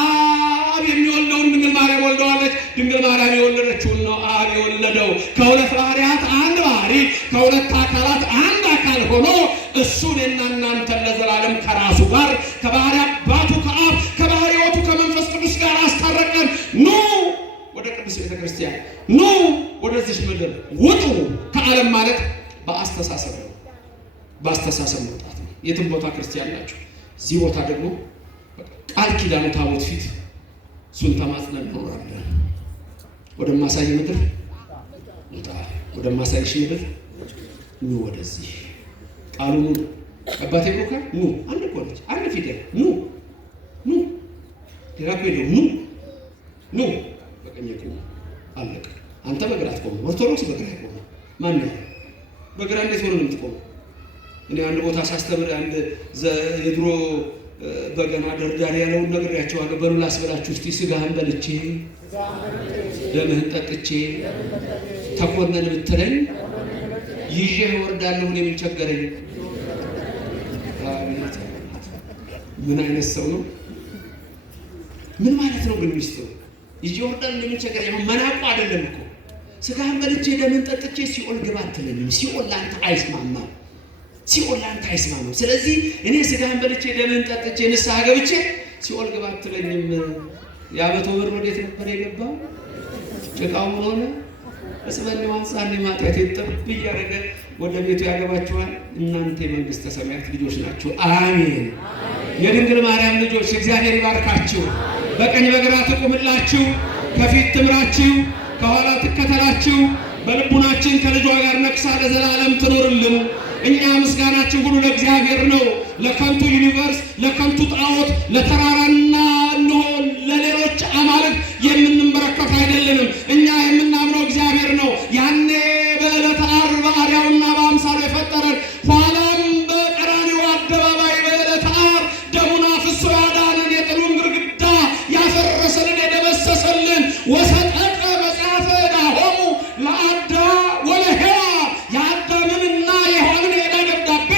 አብ የሚወልደውን ድንግል ማርያም ወልደዋለች። ድንግል ማርያም የወለደችውን ነው አብ የወለደው። ከሁለት ባህሪያት አንድ ባህሪ፣ ከሁለት አካላት አንድ አካል ሆኖ እሱ እኔና እናንተን ለዘላለም ከራሱ ጋር ከባህሪ አባቱ ከአብ ከባህሪ ሕይወቱ ከመንፈስ ቅዱስ ጋር አስታረቀን። ኑ ወደ ቅዱስ ቤተክርስቲያን፣ ኑ ወደዚህ ምድር ውጡ። ከዓለም ማለት በአስተሳሰብ ነው። በአስተሳሰብ መውጣት ነው። የትም ቦታ ክርስቲያን ናቸው። እዚህ ቦታ ደግሞ ቃል ኪዳኑ ታቦት ፊት እሱን ተማጽነን እንኖራለን። ወደማሳይ ምድር ውጣ፣ ወደማሳይሽ ምድር ኑ። ወደዚህ ቃሉ ኑ። አባቴ ብሩካ ኑ። አንድ እኮ ነች፣ አንድ ፊደል ኑ። ኑ ሌላ እኮ የለውም። ኑ ኑ። በቀኝ ቆሙ፣ አለቀ። አንተ በግራ አትቆምም። ኦርቶዶክስ በግራ አይቆምም። ማን ነው በግራ? እንዴት ሆነ የምትቆመው? እኔ አንድ ቦታ ሳስተምር አንድ የድሮ በገና ደርዳሪ ያለውን ነግሬያቸዋለሁ። በሉ ላስበላችሁ እስቲ። ስጋህን በልቼ ደምህን ጠጥቼ ተኮነን ብትለኝ ይዤ እወርዳለሁ እኔ ምን ቸገረኝ? ምን አይነት ሰው ነው? ምን ማለት ነው ግን ሚስጥሩ? ይዤ እወርዳለሁ እኔ ምን ቸገረኝ? አሁን መናቁ አይደለም እኮ። ስጋህን በልቼ ደምህን ጠጥቼ ሲኦል ግባ አትለኝም። ሲኦል ለአንተ አይስማማም። ሲኦል ለአንተ አይስማማም። ስለዚህ እኔ ስጋህን በልቼ ደምህን ጠጥቼ ንስሐ ገብቼ ሲኦል ግባ አትለኝም። የአመቶ ብር ወዴት ነበር የገባው? ጭቃው ምን ሆነ? እስበኒ ዋንሳኒ ማጥያት ጥብ እያደረገ ወደ ቤቱ ያገባችኋል። እናንተ የመንግስተ ሰማያት ልጆች ናችሁ። አሜን። የድንግል ማርያም ልጆች እግዚአብሔር ይባርካችሁ። በቀኝ በግራ ትቁምላችሁ፣ ከፊት ትምራችሁ፣ ከኋላ ትከተላችሁ። በልቡናችን ከልጇ ጋር ነግሳ ለዘላለም ትኖርልን። እኛ ምስጋናችን ሁሉ ለእግዚአብሔር ነው። ለከንቱ ዩኒቨርስ፣ ለከንቱ ጣዖት፣ ለተራራና እንሆ ለሌሎች አማልክት የምንመረከት አይደለንም። እኛ የምናምነው እግዚአብሔር ነው። ያኔ በዕለተ ዓርብ በአርአያውና በአምሳሉ የፈጠረን ኋላም በቀራንዮ አደባባይ በዕለተ ዓርብ ደሙን አፍስሶ ያዳነን የጥሉን ግድግዳ ያፈረሰልን የደመሰሰልን ወሰጠቀ መጽሐፈ ዕዳሆሙ ለአዳም ወለሔዋን የአዳምንና የሔዋንን የዕዳ ደብዳቤ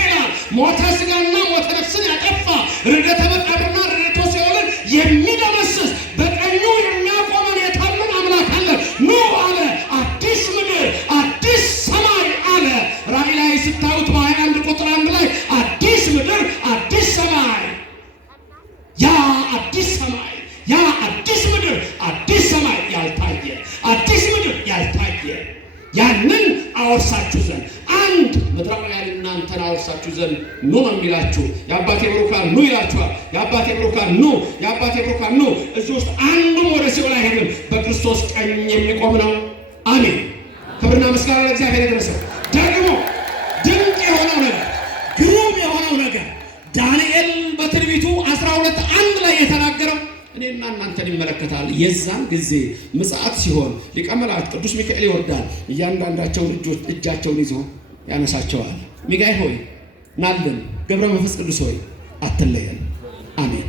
ሞተ ሥጋና ሞተ ነፍስን ያጠፋ ርደተ መቃብርና ርደተ ሲኦልን የሚደመስስ በቀኙ የሚያቆመን የታመን አምላክ አለ። ኑ አለ። አዲስ ምድር አዲስ ሰማይ አለ። ራእይ ላይ ስታዩት በ21 ቁጥር 1 ላይ አዲስ ምድር አዲስ ሰማይ፣ ያ አዲስ ሰማይ ያ አዲስ ምድር አዲስ ሰማይ ያልታየ አዲስ ምድር ያልታየ ያንን አወርሳችሁ ዘንድ አንድ ምድራውያን እናንተን አወርሳችሁ ዘንድ ኑ ነው የሚላችሁ። የአባቴ ብሩካን ኑ ይላችኋል። የአባቴ ብሩካን ኑ፣ የአባቴ ብሩካን ኑ። እዚህ ውስጥ አንዱም ወደ ሲኦል አይሄድም። በክርስቶስ ቀኝ የሚቆም ነው። አሜን። ክብርና ምስጋና ለእግዚአብሔር ይድረሰው። ደግሞ ድንቅ የሆነው ነገር፣ ግሩም የሆነው ነገር ዳንኤል በትንቢቱ 12:1 ላይ የተናገረው እኔና እናንተን ይመለከታል። የዛን ጊዜ ምጽአት ሲሆን ሊቀ መላእክት ቅዱስ ሚካኤል ይወርዳል። እያንዳንዳቸውን እጃቸውን ይዞ ያነሳቸዋል። ሚካኤል ሆይ ናልን፣ ገብረ መንፈስ ቅዱስ ሆይ አትለየን። አሜን።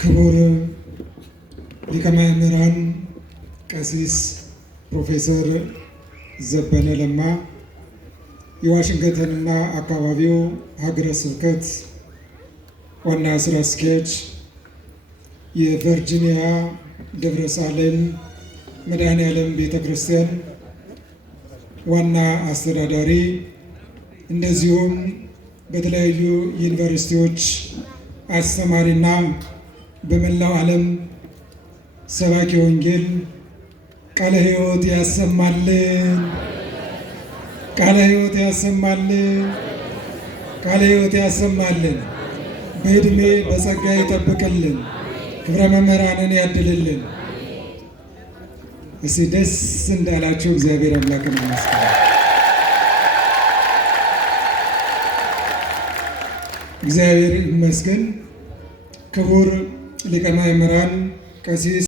ክቡር ሊቀ መምህራን ቀሲስ ፕሮፌሰር ዘበነ ለማ የዋሽንግተንና አካባቢው ሀገረ ስብከት ዋና ስራ አስኪያጅ፣ የቨርጂኒያ ደብረ ሳሌም መድኃኔዓለም ቤተ ክርስቲያን ዋና አስተዳዳሪ፣ እንደዚሁም በተለያዩ ዩኒቨርሲቲዎች አስተማሪና በመላው ዓለም ሰባኪ ወንጌል ቃለ ሕይወት ያሰማልን፣ ቃለ ሕይወት ያሰማልን። ቃለ ሕይወት ያሰማልን። በዕድሜ በጸጋ ይጠብቅልን። ክብረ መምህራንን ያድልልን። እስቲ ደስ እንዳላችሁ እግዚአብሔር አምላክን ይመስገን። እግዚአብሔር ይመስገን። ክቡር ሊቀ ማእምራን ቀሲስ